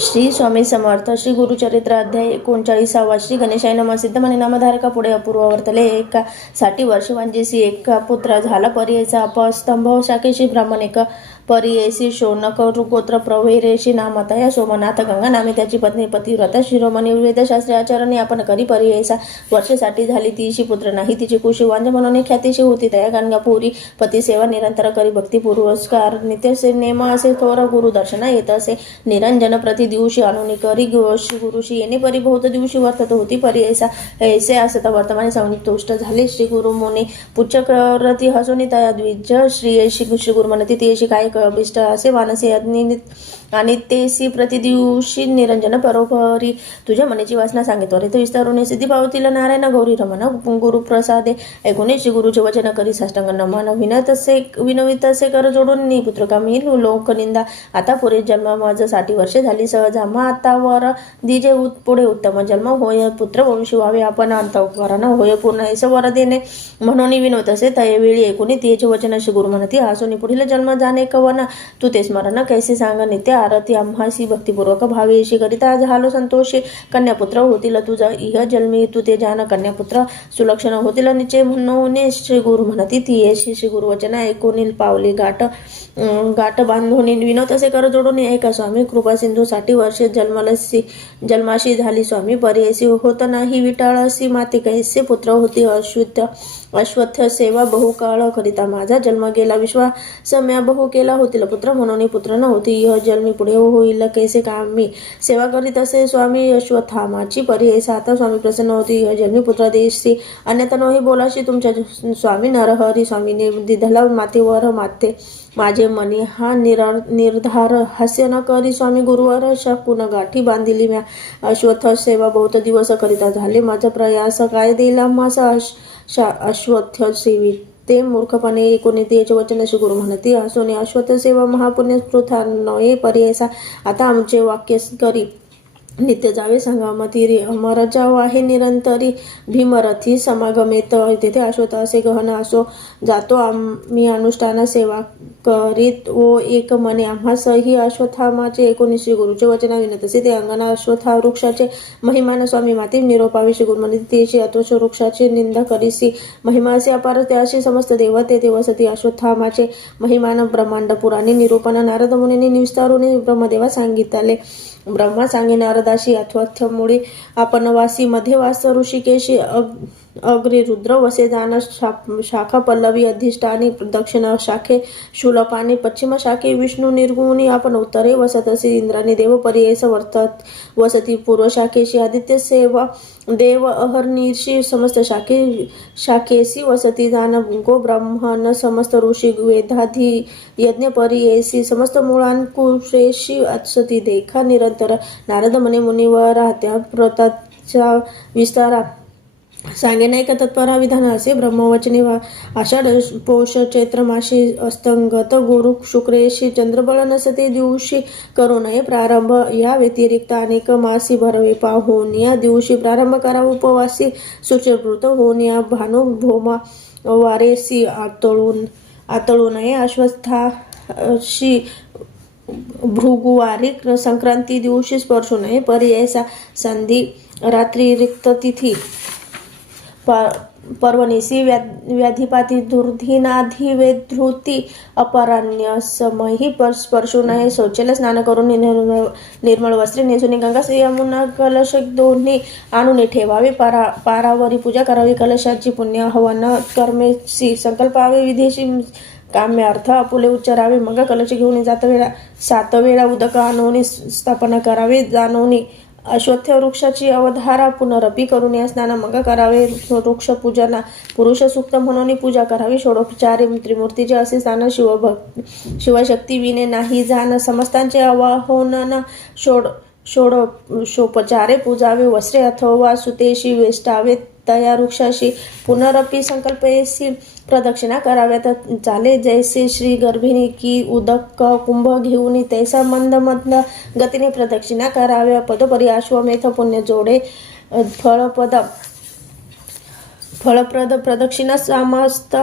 श्री स्वामी समर्थ. श्री गुरुचरित्र अध्याय 39. श्री गणेशाय नमः. सिद्धमणी नामधारका पुढे अपूर्व वर्तले. एका 60 वर्ष वांजेसी एक पुत्र झाला. पर्यायचा अपस्तंभ शाकेशी ब्राह्मण एक परियेसी शौनक गोत्र प्रवैरेशी नामतया सोमनाथ गंगा नामे त्याची पत्नी पतिव्रता शिरोमणी वेदशास्त्री आचरणी आपण करी. परियेसा वर्षासाठी झाली तिची पुत्र नाही. तिची कुशी वांज म्हणून ख्यातीशी होती. तया गंगापुरी पती सेवा निरंतर करी. भक्ती पुरस्कार नित्य नेम असे थोर गुरु दर्शना येत असे. निरंजन प्रति दिवशी अनुनी करी गुरुशी येणे परी बहुत दिवशी वर्तत होती. परियेसा ऐसे असत वर्तमाने संतुष्ट झाले. श्री गुरु मुनी पुच्छ करती हसुनी तया द्विज श्री गुरु म्हणती तियशी काय अभिष्ट असे वानसे आणि तेसी प्रतिदिवशी निरंजन परोपरी तुझ्या मनाची वासना सांगितव रे. तो विस्तारुने सिद्धी पावतील नारायण गौरी रमण गुरुप्रसादे ऐकून श्री गुरुचे वचन करी साष्टांग नमन विनवित असे कर जोडून नि पुत्रकामी लोकनिंदा. आता पुरे जन्म माझ 60 वर्षे झाली. सहज आम्हा आता वर दिजे पुढे उत्तम जन्म होय. पुत्र वंशी व्हावे आपण अंतःकरण होय पूर्ण ऐस वर देणे म्हणून विनवत असे. तयवेळी ऐकून तिचे वचन श्री गुरु म्हणती हसून पुढील जन्म जाणे कवन तू ते स्मरण कैसे सांग नित्य आरती आम्हासी भक्तिपूर्वक भावेशी करिता झालो संतोषी. कन्यापुत्र होतील तुझा इह जन्मी तू ते जाण कन्यापुत्र सुलक्षण होतील निश्चय म्हणून श्री गुरु म्हणती ती श्री गुरु वचन ऐकून पावली गाठ बांधून विनोद असे कर जोडून ऐका स्वामी कृपा सिंधू 60 वर्षे जन्माशी झाली. स्वामी पर्यायसी होत नाही विटाळसी माते कैसे पुत्र होती अश्वत्थ सेवा बहुकाळ करिता माझा जन्म गेला. विश्वासम्या बहु केला होतील पुत्र म्हणून पुत्र न होती इह जन्मी पुढे होईल कैसे कामी सेवा करीत असे. स्वामी अश्वत्थामाची पर्यायस आता स्वामी प्रसन्न होती इह जन्मी पुत्र देशी अन्यथा नोही बोलाशी तुमच्या स्वामी नरहरी. स्वामीने दिधला मातेवर माते माझे मनी हा निर्धार हास्य न करी. स्वामी गुरुवर शकून गाठी बांधिली म्या अश्वत्थ सेवा बहुत दिवस करिता झाले. माझा प्रयास काय देला मासा अश्वत्थ सेवी ते मूर्खपणे ऐकून त्याचे वचन श्री गुरु म्हणती हसून अश्वत्थ सेवा महापुण्य स्पृथा नये. पर्यायसा आता आमचे वाक्य करी नित्य जावे संगमती रे अमर जाव आहे निरंतरी भीमरथी समागमेत तेथे अश्वत्थ असे गहन असो जातो आम्ही अनुष्ठान सेवा करीत ओ एक मने आम्हा सही अश्वत्थामाचे 19 गुरुचे वचन विनतसे. ते अंगना अश्वत्था वृक्षाचे महिमान स्वामी माते निरोपावी. श्री गुरु म्हणते तेशी अतोष वृक्षाचे निंदा करीसी महिमा असे अपार त्याशी समस्त देवते देवसती अश्वत्थामाचे महिमान ब्रह्मांड पुराणी निरूपण नारद मुनीने विस्तारून ब्रह्मदेवा सांगितले. ब्रह्मा सांगे नारदाशी अश्वत्थमुळे आपण वासी मध्ये वास ऋषिकेशी अग्रे रुद्र वसे जाण शाखा पल्लवी अधिष्ठानी दक्षिण शाखे शूलपाणी पश्चिम शाखे विष्णू निर्गुणी आपण उत्तरे वसत असे. इंद्राने देव पर्यायस वर्तत वसती पूर्व शाखेशी आदित्य सेवा देव अहर्निशी समस्त शाखेशी वसती जाण गो ब्राह्मण समस्त ऋषी वेदाधी यज्ञ पर्यायसी समस्त मुळांकुशेशी असती देखा निरंतर. नारद मने मुनीवर राहत्या प्रताचा विस्तारा सांगे नाही का तत्परा विधान असे. ब्रह्मवचने आषाढ पौष चैत्र माशी अस्तंगत गुरु शुक्रेशी चंद्रबळ नसते दिवशी करू नये प्रारंभ. या व्यतिरिक्त अनेक मासी भरवे पाहून या दिवशी प्रारंभ करा. उपवासी सुचिवृत होऊन या भानुभौमा वारेसी आतळू नये. अश्वस्थाशी भृगुवारी संक्रांती दिवशी स्पर्शू नये. पर्यायसा संधी रात्री रिक्त तिथी पर्वणीसी व्याधिपाती दुर्धीनाधिवेधृती अपराण्यसमही स्पर्शू नये. शौचालय स्नान करून निर्मळ वस्त्रे नेसून गंगा यमुना कलश दोन्ही आणून ठेवावे. पारावरी पूजा करावी. कलशाची पुण्य हवन कर्मेशी संकल्पावे. विधेशी काम्यार्थ आपुले उच्चारावे. मग कलश घेऊन 7 वेळा उदक आणून स्थापना करावे. जानोनी अश्वत्थ वृक्षाची अवधारा पुनरपी करून या स्नान मग करावे. वृक्ष पूजना पुरुष सूक्त म्हणून पूजा करावी. षोडोपचारे त्रिमूर्तीचे असे स्नान शिवशक्ती विने नाही जाण. समस्तांचे आवाहन षोडशोपचारे पूजावे. वस्त्रे अथवा सुतेशी वेष्टावे. तया वृक्षाशी पुनरपी संकल्पेशी प्रदक्षिणा कराव्यात चाले. जैसे श्री गर्भिणी की उदक कुंभ घेऊन तैसा मंद गतीने प्रदक्षिणा कराव्या. पदोपरी अश्वमेध पुण्य जोडे फळप्रद प्रदक्षिणा समस्त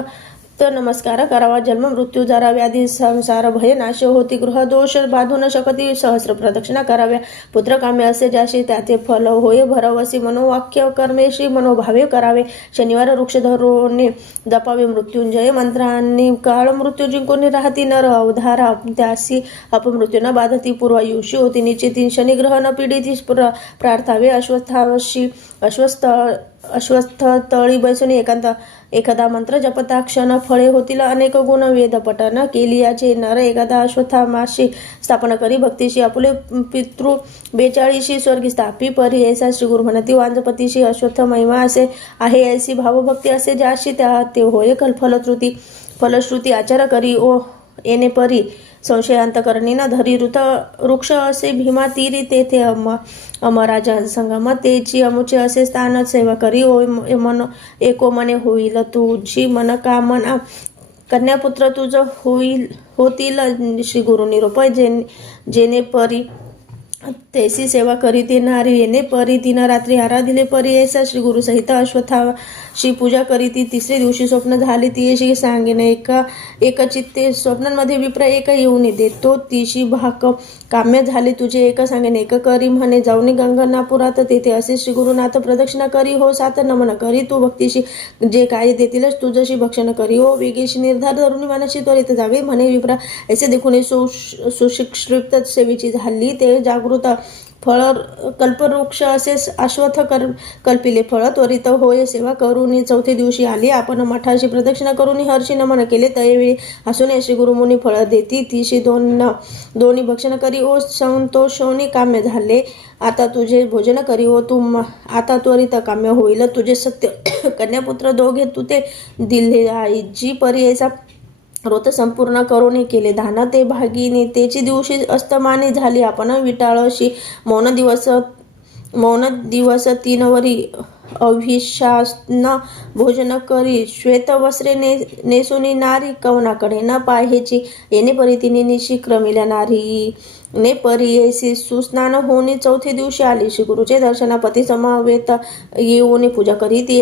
तर नमस्कार करावा. जन्म मृत्यू जरा व्याधी संसार भय नाश होती. गृह दोष बाधू न शकती. सहस्र प्रदक्षिणा कराव्या. पुत्र काम्य असे ज्याशी त्याचे फल होय भरवसी. मनोवाक्य कर्मेशी मनोभावे करावे. शनिवार वृक्ष धरोने जपावे. मृत्युंजय मंत्रांनी काळ मृत्यू जिंकून राहती. नर अवधारा त्यासी अपमृत्यू न बाधती. पूर्वायुषी होती निश्चिती. शनिग्रह न पीडिती. प्रार्थावे अश्वस्थावशी. अश्वस्थ तळी बैसून एखादा मंत्र जपता क्षण फळे होतील अनेक गुण. वेद पठन केलियाचे नर एखादा अश्वत्थामाशी स्थापन करी. भक्तीशी आपुले पितृ 42 स्वर्गी स्थापी परी. ऐसा श्री गुरु म्हणती. वांजपतीशी अश्वत्थ महिमा असे आहे. ऐसी भावभक्ती असे ज्याशी त्या ते होय फलश्रुती आचार करी ओ येणे परी. संशय अंतकरणी न धरी. वृक्ष असे भीमा तीरी. तेथे अमराज संगम तेची अमुचे असे स्थान. सेवा करी ओ एको मने होईल तुझी मनकामना. कन्यापुत्र तुझ होतील. श्री गुरु निरोप जेने परी. तैसी सेवा करी ते नारी येणे परी. तीन रात्री आराधिले परी. ऐसा श्री गुरु सहित अश्वत्थाशी पूजा करी. ती तिसरे दिवशी स्वप्न झाली. ती सांगेन एक चित्ते. स्वप्नांमध्ये विप्र एक येऊन देतो. तिशी भाक काम्य झाले तुझे. एक सांगेन एक करी म्हणे. जाऊन गंगनापुरात तेथे असे श्री गुरुनाथ प्रदक्षिणा करी हो. 7 नमन करी तू भक्तीशी. जे काय देतीलच तुझशी भक्षण करी हो. वेगेशी निर्धार धरून मानशी त्वरित जावे म्हणे विप्रा. ऐसे देखून सुशिक्षित सेवेची झाली. ते जागृत फळ कल्पवृक्ष असे अश्वत्थ कल्पिले फळ. त्वरित होय सेवा करून 4थ्या दिवशी आली. आपण मठाशी प्रदक्षिणा करून हर्षी नमन केले. त्यावेळी हसून श्री गुरुमुनी फळ देती. तिशी दोन्ही भक्षण करी ओ. संतोषोनी काम्य झाले. आता तुझे भोजन करी हो. तू आता त्वरित काम्य होईल तुझे सत्य. कन्यापुत्र दोघे तू ते दिले आईची परी. ऐसा व्रत संपूर्ण करून केले दान. ते भागिनी तेची दिवशी अस्तमाने झाली. आपण विटाळशी मौन दिवस 3 वरी. अभिषान भोजन करी. श्वेत वस्त्रे नेसुनी नारी. कवनाकडे न पाहेची येणे परी. तिने निशी क्रमिल्या नारी ने परी. ऐसी सुस्नान होऊन 4थ्या दिवशी आली. श्री गुरुचे दर्शनापती समवेत येऊन पूजा करी. ती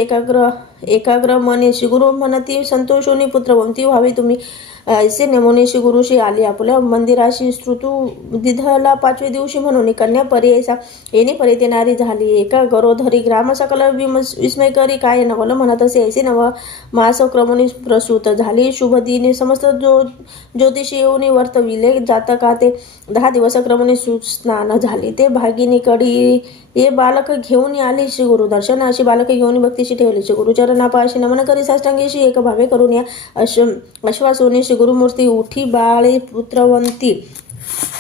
एकाग्र मने. श्री गुरु म्हणती संतोषोनी पुत्रवंती व्हावी तुम्ही. ऐसे नेमोनी श्री गुरुशी आली आपल्या मंदिराशी. ऋतू दिधला 5व्या दिवशी म्हणून कन्या परी. ऐसा येणे परी ते नारी झाली. एका गरोधरी. ग्राम सकल विस्मय करी. काय नवल म्हणत असे. ऐसे नव मास क्रमणी प्रसूत झाली. शुभ दिनी समस्त ज्योतिषी येऊन वर्तविले. जातका ते 10 दिवस क्रमणी सुस्नान झाली. ते भागिनी कडी हे बालक घेऊन आली. श्री गुरु दर्शनाशी बालक घेऊन भक्तीशी ठेवली. श्री गुरुचरणापाशी नमन करी साष्टांगीशी एक भावे करून या अश्वासोनी. श्री गुरुमूर्ती उठी बाळे पुत्रवंती.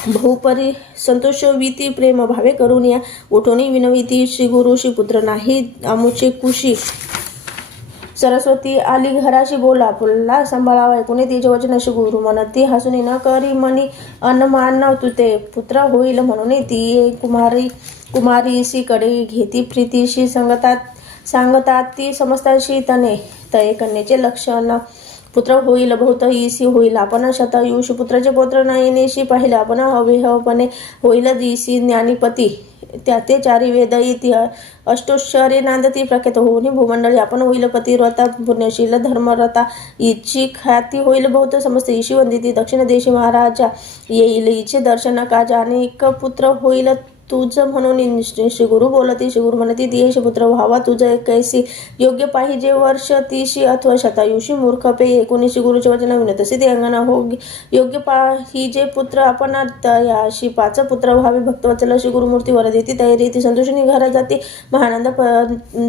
बहुपरी संतोषविती प्रेम भावे करून या उठोनी विनविती. श्री गुरुशी पुत्र नाही आमुचे कुशी. सरस्वती आली घराशी. बोला फुलला सांभाळावा. ऐकून तिचे वचन. श्री गुरु म्हणती हसून न करी मनी अनमान तुते पुत्र होईल म्हणून. ती कुमारीशी कडे घेती प्रीतीशी. सांगतात ती समस्ताशी तने. तये कन्येचे लक्षण पुत्र होईल बहुत ईसी होईल. आपण शतयुष पुत्राचे पुत्र न येणेशी पाहिले. आपण अवेहपणे होईल दिसी ज्ञानीपती. त्याते 4 वेद इति अष्टोश्चर्ये नांदती. प्रख्यात होऊन भूमंडळी. आपण होईल पतिव्रता पुण्यशील धर्मरता. इची ख्याती होईल बहुत. समस्त ईशी वंदिती. दक्षिण देशी महाराजा येईल. इचे दर्शन काज अनेक पुत्र होईल तुझ म्हणून. श्री गुरु बोलती. श्री गुरु म्हणती दियेश पुत्र व्हावा तुझ. कैसी योग्य पाहिजे वर्ष 30 अथवा शतायुषी. मूर्ख पे. 19 गुरुचे वचन विनतसी ते अंगना हो. योग्य पाहिजे पुत्र आपण तयाशी 5 पुत्र व्हावे. भक्तवत्सल श्री गुरुमूर्ती वर देती. तयारी संतोषिनी घरात जाते. महानंद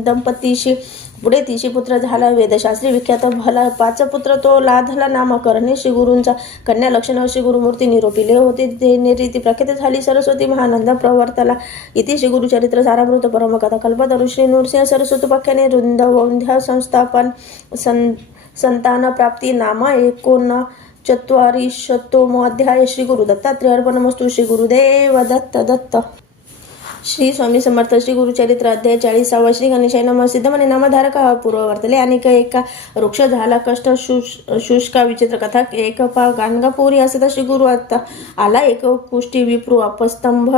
दंपतीशी. पुढे 30 पुत्र झाला. वेदशास्त्री विख्यात भला. 5 पुत्र तो लाधला नामकरणे. श्री गुरूंचा कन्या लक्षण. श्री गुरुमूर्ती निरोपिले होते. ते रीती प्रख्यात झाली. सरस्वती महानंद प्रवर्तला. इति श्री गुरुचरित्र सारामृत परमकथा कल्पतरु. श्री नृसिंह सरस्वतोपाख्याने वृंदवंध्य संस्थापन संतान प्राप्ती नाम 39 अध्याय. श्री गुरु दत्तात्रेय अर्पणमस्तु. श्री गुरुदेव दत्त. श्री स्वामी समर्थ श्री गुरुचरित्र अध्याय 40 श्री गणेशाय नमः सिद्ध म्हणे नामधारक पूर्व वर्तले आणि एका वृक्ष झाला कष्ट शुष्का विचित्र कथा एक गाणगापुरी असे तर श्री गुरु आता आला एक पुष्टी विप्रू अपस्तंभ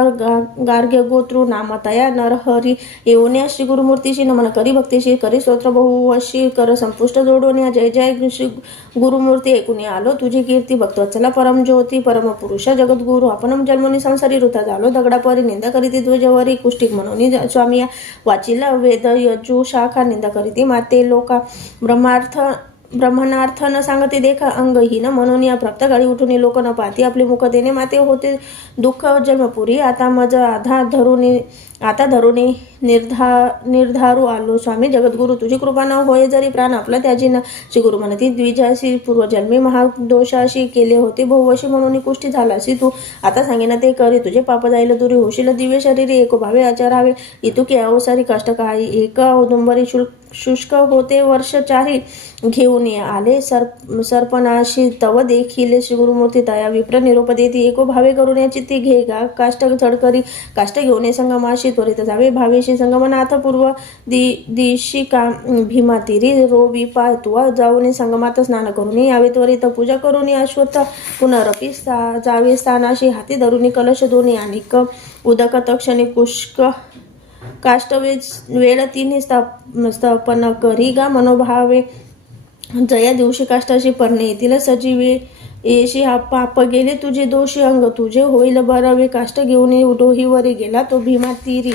गार्ग्य गोत्रु नामतया नरहरी येऊन श्री गुरुमूर्तीशी नमन करी भक्तीशी करी स्तोत्र बहुवशी कर संपुष्ट जोडून या जय जय श्री गुरुमूर्ती ऐकून आलो तुझी कीर्ती भक्तवत्सला परम ज्योती परम पुरुष जगद्गुरु आपण जन्मनी संसारी ऋता झालो दगडापरी निंदा करीती ध्वजवरी कुष्टिक म्हणून स्वामी वाचिला वेद यजू शाखा निंदा करीती माते लोका ब्रह्मणार्थ न सांगते देखा अंगहीन म्हणून या प्राप्त गाडी उठून लोक न पाहती आपले मुख देणे माते होते दुःख जन्मपुरी आता मज आता धरुणी निर्धारू आलो स्वामी जगद्गुरु तुझी कृपा न होय जरी प्राण आपला त्याची न श्री गुरु म्हणती द्विजाशी पूर्वजन्मी महादोषाशी केले होते बहुवशी म्हणून कुष्टी झालाशी तू आता सांगेना ते करी तुझे पाप जाईल दुरी होशील दिव्य शरीरी एको भावे आचारावे इतुकी अवसारी कष्ट काही एक औदुंबरी शुष्क होते वर्ष चारी घेऊन आले सर्पणाशी तव देखील श्री गुरुमूर्ती तया विप्र निरोप देती एको भावे करून याची ती घे गा काष्ट चढकरी काष्ट घेऊन संगमाशी त्वरित जावे भावेशी संगमनाथ पूर्व दिशी का भीमा तिरी रोबी पाय तुवा जाऊन संगमात स्नान करून यावे त्वरित पूजा करून अश्वत्थ पुनरपी जावे स्थानाशी हाती धरून कलश दोन्ही आणि उदक तक्षणी पुष्क वेळ तिन्ही स्थापन करी गा मनोभावे जया दिवशी काष्टाशी परणे येतील सजीवे येशी हा पाप गेले तुझे दोषी अंग तुझे होईल बरावे काष्ट घेऊन डोहीवरी गेला तो भीमा तीरी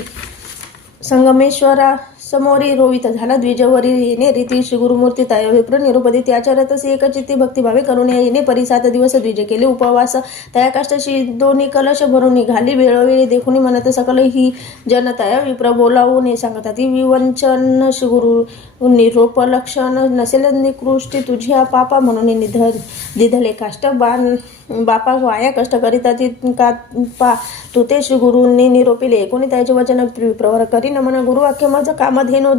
संगमेश्वरा समोरी रोवित झाला द्विजवरी येणे रीती श्री गुरुमूर्ती तया विप्र निरुपदी त्याच्यातच एकचित्ती भक्तिभावे करून येणे परी 7 दिवस द्विज केले उपवास तया काष्टाशी दोन्ही कलश भरून निघाली वेळोवेळी देखून म्हणत सकल ही जनतया विप्र बोलावून सांगतात ती विवंचन श्री गुरु निरोप लक्षण नसेल निकृष्टी तुझ्या पापा म्हणून निधले काष्ट बापा वाया कष्ट करीता ती का पा तू ते श्री गुरूंनी निरोपिले एकूण त्याचे वचन प्रवर करी नमन गुरु वाक्य माझं कामधेनो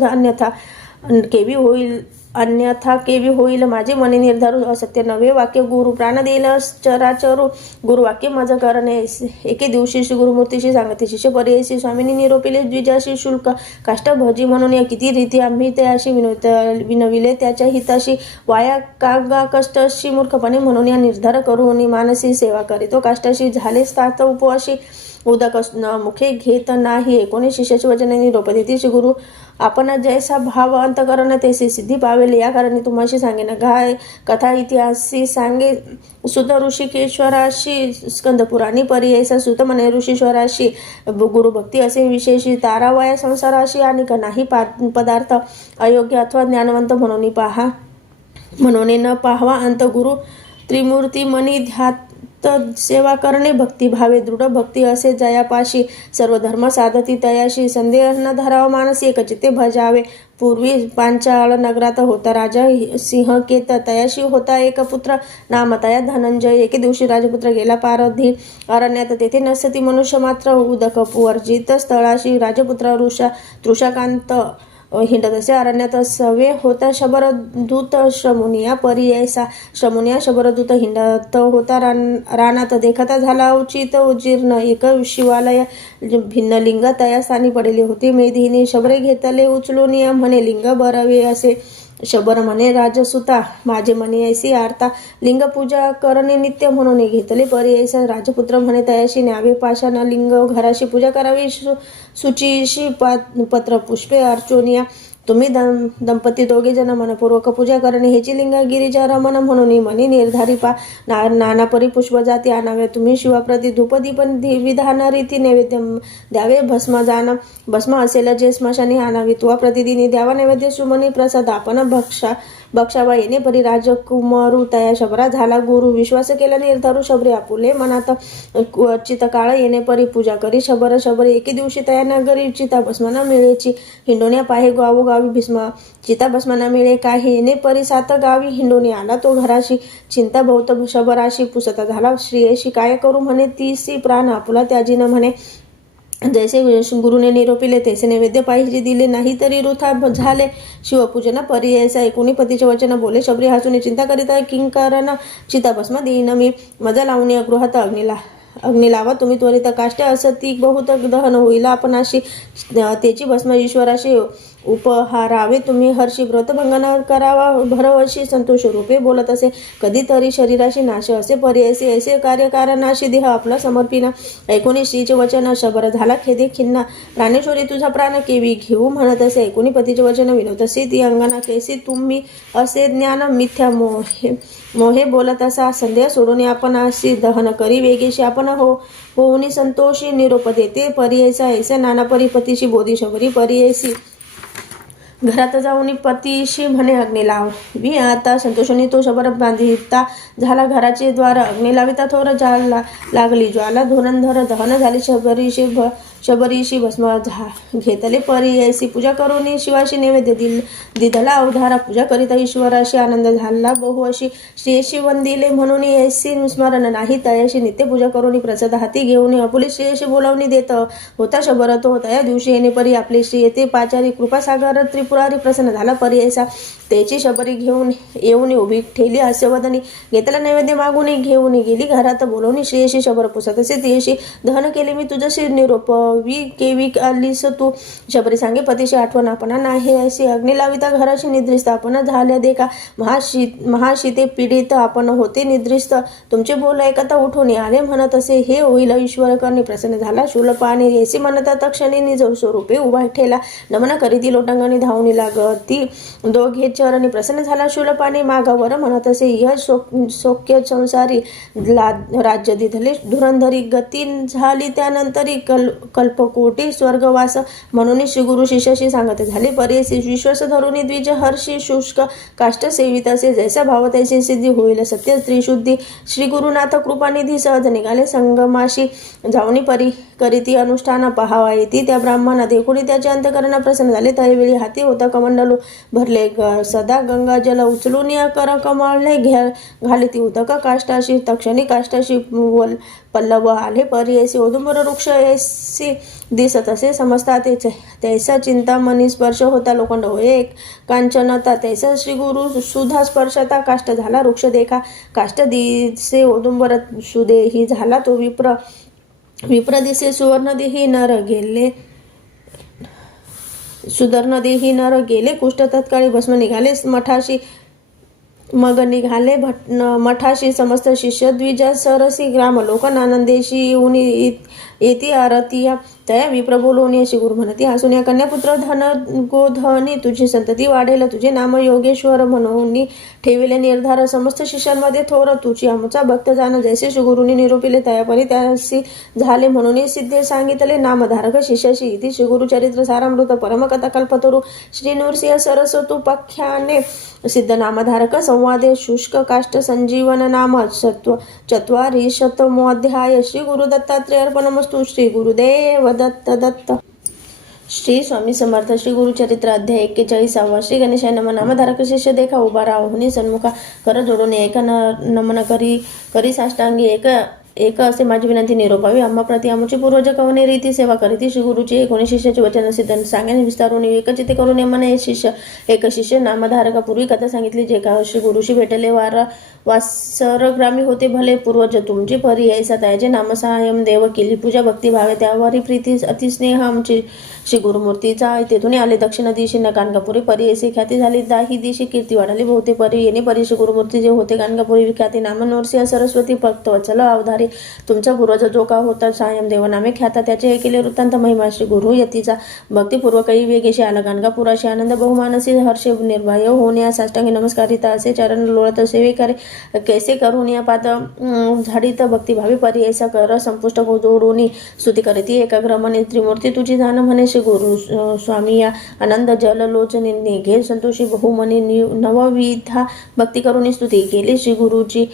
अन्यथा केवी होईल माझे मने निर्धारू असत्य नवे वाक्य गुरु प्राण देईल चराचरू गुरुवाक्य माझं कारण एके दिवशी श्री गुरुमूर्तीशी सांगते शिष्य पर्यायशी स्वामींनी निरोपिले द्विजाशी शुल्क काष्ट भजी म्हणून या किती रीती आम्ही त्याशी विनविले त्याच्या हिताशी वाया कागा कष्टशी मूर्खपणे म्हणून या निर्धार करून मानसी सेवा करीतो काष्टाशी झाले स्तात उपवाशी उदक मुखे घेत नाही एकोणी शिष्याचे वचन निरोप देते श्री गुरु आपण जैसा भाव अंतकरण तैसी सिद्धी पावेल या कारणे तुम्हाशी सांगेन गाय कथा इतिहासी सांगे सुत ऋषिकेश्वराशी स्कंदपुराणी पर्यायसा सुत म्हणे ऋषीश्वराशी गुरुभक्ती असे विशेषी तारावया संसाराशी आणि नाही पदार्थ अयोग्य अथवा ज्ञानवंत म्हणून न पाहावा अंत गुरु त्रिमूर्ती मनी ध्यात सेवा करणे भक्तिभावे दृढ भक्ती असे जयापाशी सर्व धर्म साधती तयाशी संदेह न धरावा मानसी एकचित्ते भजावे पूर्वी पांचाळ नगरात होता राजा सिंहकेत तयाशी होता एक पुत्र नामतया धनंजय एके दिवशी राजपुत्र गेला पारधी अरण्यात तेथे नसती मनुष्य मात्र उदक वर्जित स्थळाशी राजपुत्र तृषाकांत हिंडत असे अरण्यात सवे होता शबरदूत श्रमुनिया पर्यायसा श्रमुनिया शबरदूत हिंडत होता रानात देखता झाला उचित उजीर्ण एक शिवालय भिन्न लिंग तया स्थानी पडले होते मेधिनी शबरे घेतले उचलून म्हणे लिंग बरावे असे शबर म्हणे राजसुता माझे मनी ऐसी आरता लिंग पूजा करणे नित्य म्हणून घेतले पर्यायसा राजपुत्र म्हणे तयाशी न्यावे पाषाण लिंग घराशी पूजा करावी सुचीशी पत्र पुष्पे अर्चोनिया तुम्ही दंपती दोघे जण मनपूर्वक पूजा करणे हेची लिंगा गिरिजा रमण म्हणून मनी निर्धारी नाना परी पुष्प जाती आणाव्या तुम्ही शिवाप्रती धूपदीप विधान रीती नैवेद्य द्यावे भस्म असेल जे स्मशानी आणावी तुवा प्रतिदिनी द्यावा नैवेद्य सुमनी प्रसाद आपण बक्षावा येणे परी राजकुमारू तया शबरा झाला गुरु विश्वास केला निर्धारू शबरे आपुले मनात चितकाळ येणे परी पूजा करी शबर एके दिवशी तया नगरी चिता भस्मना मिळेची हिंडोण्या पाहे गावोगावी भीष्मा चिता भस्मना मिळे काय येणे परी 7 गावी हिंडोणी आला तो घराशी चिंता बहुत शबराशी पुसता झाला श्रीयशी काय करू म्हणे तीसी प्राण आपुला त्याजीन म्हणे जैसे गुरुने निरोपिले तैसे नैवेद्य पाहिजे दिले नाही तरी वृथा झाले शिवपूजना पर्यायसा ऐकुनी पतीचे वचन बोले शबरी हसून चिंता करीता किंकरण चिताभस्म देईन मी मजा लावून गृहात अग्नी लावा तुम्ही त्वरित काष्ट असं ती बहुत दहन होईल आपण अशी त्याची भस्म ईश्वराशी उपहारावे तुम्ही हर्षी व्रत भंगन करावा भरवशी संतोष रूपे बोलत असे कधीतरी शरीराशी नाश असे पर्यायसे ऐसे कार्यकारणाशी देह आपला समर्पिना ऐकोनी श्रीचे वचन शबर झाला खेदे खिन्ना प्राणेश्वरी तुझा प्राण केवी घेऊ म्हणत असे ऐकोनी पतीचे वचन विनवत असे ती अंगना कैसी तुम्ही असे ज्ञान मिथ्या मोहे बोलत असा संध्या सोडून आपण अशी दहन करी वेगेशी आपण होऊनी संतोषी निरोप देते पर्यायचा ऐसा नाना परिपतीशी बोधी शबरी पर्यायसी घरात जाऊन पतीशी म्हणे अग्नी लाव मी आता संतोषाने तो शबर बांधिता झाला घराचे द्वार अग्नी लाविता थोर जाला लागली ज्वाला धुरंधर दहन झाली शबरीशी भस्म घेतले पर्यायसी पूजा करून शिवाशी नैवेद्य दिधला अवधारा पूजा करिता ईश्वराशी आनंद झाला बहु अशी श्रेयशी वंदिले म्हणून ऐसी स्मरण नाही तयाशी नित्यपूजा करून प्रसाद हाती घेऊन आपुले श्रेयशी बोलावणी देत होता शबर तो होता या दिवशी येणे परी आपले श्री येते पाचारी कृपासागर त्रिपुरारी प्रसन्न झाला पर्यायसा त्याची शबरी घेऊन येऊन उभी ठेली हास्यवदनी घेतला नैवेद्य मागून घेऊन गेली घरात बोलवणी श्रेयशी शबर पुसत असे तेशी दहन केले मी तुझ्याशी निरोप केवी आलीस तू शबरी सांगे पतीशी आठवण आपणा नाही अशी अग्नी लाविता घराशी निद्रिस्त आपण झाल्या देखा महाशीते पीडित आपण होते निद्रिस्त तुमचे बोल ऐकता उठून आले म्हणत असे हे होईल ईश्वर करणे प्रसन्न झाला शूलपाने येसी म्हणता तक्षणी निज स्वरूपे उभा ठेला नमन करीती लोटांगणी धावणी लागती दोघे चरणी प्रसन्न झाला शूलपाने मागावर म्हणत असे यश सौख्य संसारी राज्य दिधले धुरंधरी गती झाली त्यानंतरी कल्पकोटी स्वर्गवास म्हणून श्री गुरु शिष्याशी सांगत झाले पर्यायसी विश्वास धरून द्विज हर्षी शुष्क काष्ट सेवित असे जैसा भाव तैसी सिद्धी होईल सत्य त्रिशुद्धी श्री गुरुनाथ कृपानिधी सहज निघाले संगमाशी जाऊनी परी करीती अनुष्ठान पहावा येती त्या ब्राह्मणा देखुनी त्याचे अंतकरण प्रसन्न झाले त्यावेळी हाती होता कमंडलू भरले सदा गंगा जल उचलून या कर कमळले घालिती उदक काष्टाशी तक्षणी काष्टाशी पल्लव आले पर्यायसी औदुंबर वृक्ष ऐसी दिसत असे समजता तैसा चिंतामणी स्पर्श होता लोखंड होय एक कांचनता तैसा श्री गुरु सुधा स्पर्शता काष्ट झाला वृक्ष देखा काष्ट दिसे औदुंबर सुदेही झाला तो विप्र दिसे सुवर्ण देही नर गेले सुधर्ण देही नर गेले कुष्ठ तत्काळी भस्म निघाले मठाशी मग निघाले मठाशी समस्त शिष्य द्विजा सरसी ग्राम लोक आनंदेशी येऊन येती आरतीया तया विप्र बोलवून अशी गुरु म्हणती हसून या कन्यापुत्र धन गोधनी तुझी संतती वाढेल तुझे नाम योगेश्वर म्हणून ठेविले निर्धार समस्त शिष्यांमध्ये थोर तुझी आमचा भक्त जाण जैसे श्रीगुरूंनी निरोपिले तयापरी त्यासी झाले म्हणून सिद्धे सांगितले नामधारक शिष्याशी इति श्रीगुरु चरित्र सारामृत परमकथा कल्पतरू श्री नृसिंह सरस्वतू पख्याने सिद्ध नामधारक संवादे शुष्क काष्ट संजीवन नाम चत्वारी शतमोध्याय श्री गुरु दत्तात्रेय अर्पणमस्तु श्री गुरुदेव दत्त दत्त श्री स्वामी समर्थ श्री गुरुचरित्र अध्याय 41 श्री गणेशाय नम नामधारक शिष्य देखा उभा राहुनी सन्मुखा कर जोडून एक नमन करी साष्टांगी एक असे माझी विनंती निरोपावी आम्हा प्रति आमची पूर्वज कवने रीती सेवा करीती श्री गुरुची एकोणी शिष्याचे वचन सिद्ध सांगेन विस्तारून एकचिते करून मने एक शिष्य नामधारका पूर्वी कथा सांगितली जे का श्री गुरुशी भेटले वासरग्रामी होते भले पूर्वज तुमची परी ऐसा त्याचे नामसहाय्यम देव केली पूजा भक्ती भावे त्यावरी प्रीती अतिस्नेह आमची श्री गुरुमूर्तीचा तेथून आले दक्षिण दिशेने गाणगापुरी परी ऐसी ख्याती झाली दाही दिशी कीर्ती वाढाली बहुते परी येणे परी श्री गुरुमूर्ती जे होते गाणगापुरी ख्याती नाम नरसिंह सरस्वती भक्त वचल अवधारी तुमचा पूर्वज जो का होता सायम देवनामे ख्याता त्याचे हे केले वृत्तांत महिमा श्री गुरु यतीचा भक्तिपूर्वकही वेगेशी आला गाणगापुराशी आनंद बहुमानसी हर्ष निर्भय होण्या साष्टांगी नमस्कारिता असे चरण लोळत सेवे करे कैसे करून या पाद झाडीत भक्तिभावी परी ऐसा कर संपुष्ट जोडून स्तुती करीती एकाग्र मने त्रिमूर्ती तुझी जाण म्हणे श्री गुरु स्वामी या आनंद जल लोचनी घे संतोषी बहुमनी नवविधा भक्ती करून स्तुती केली श्री गुरुची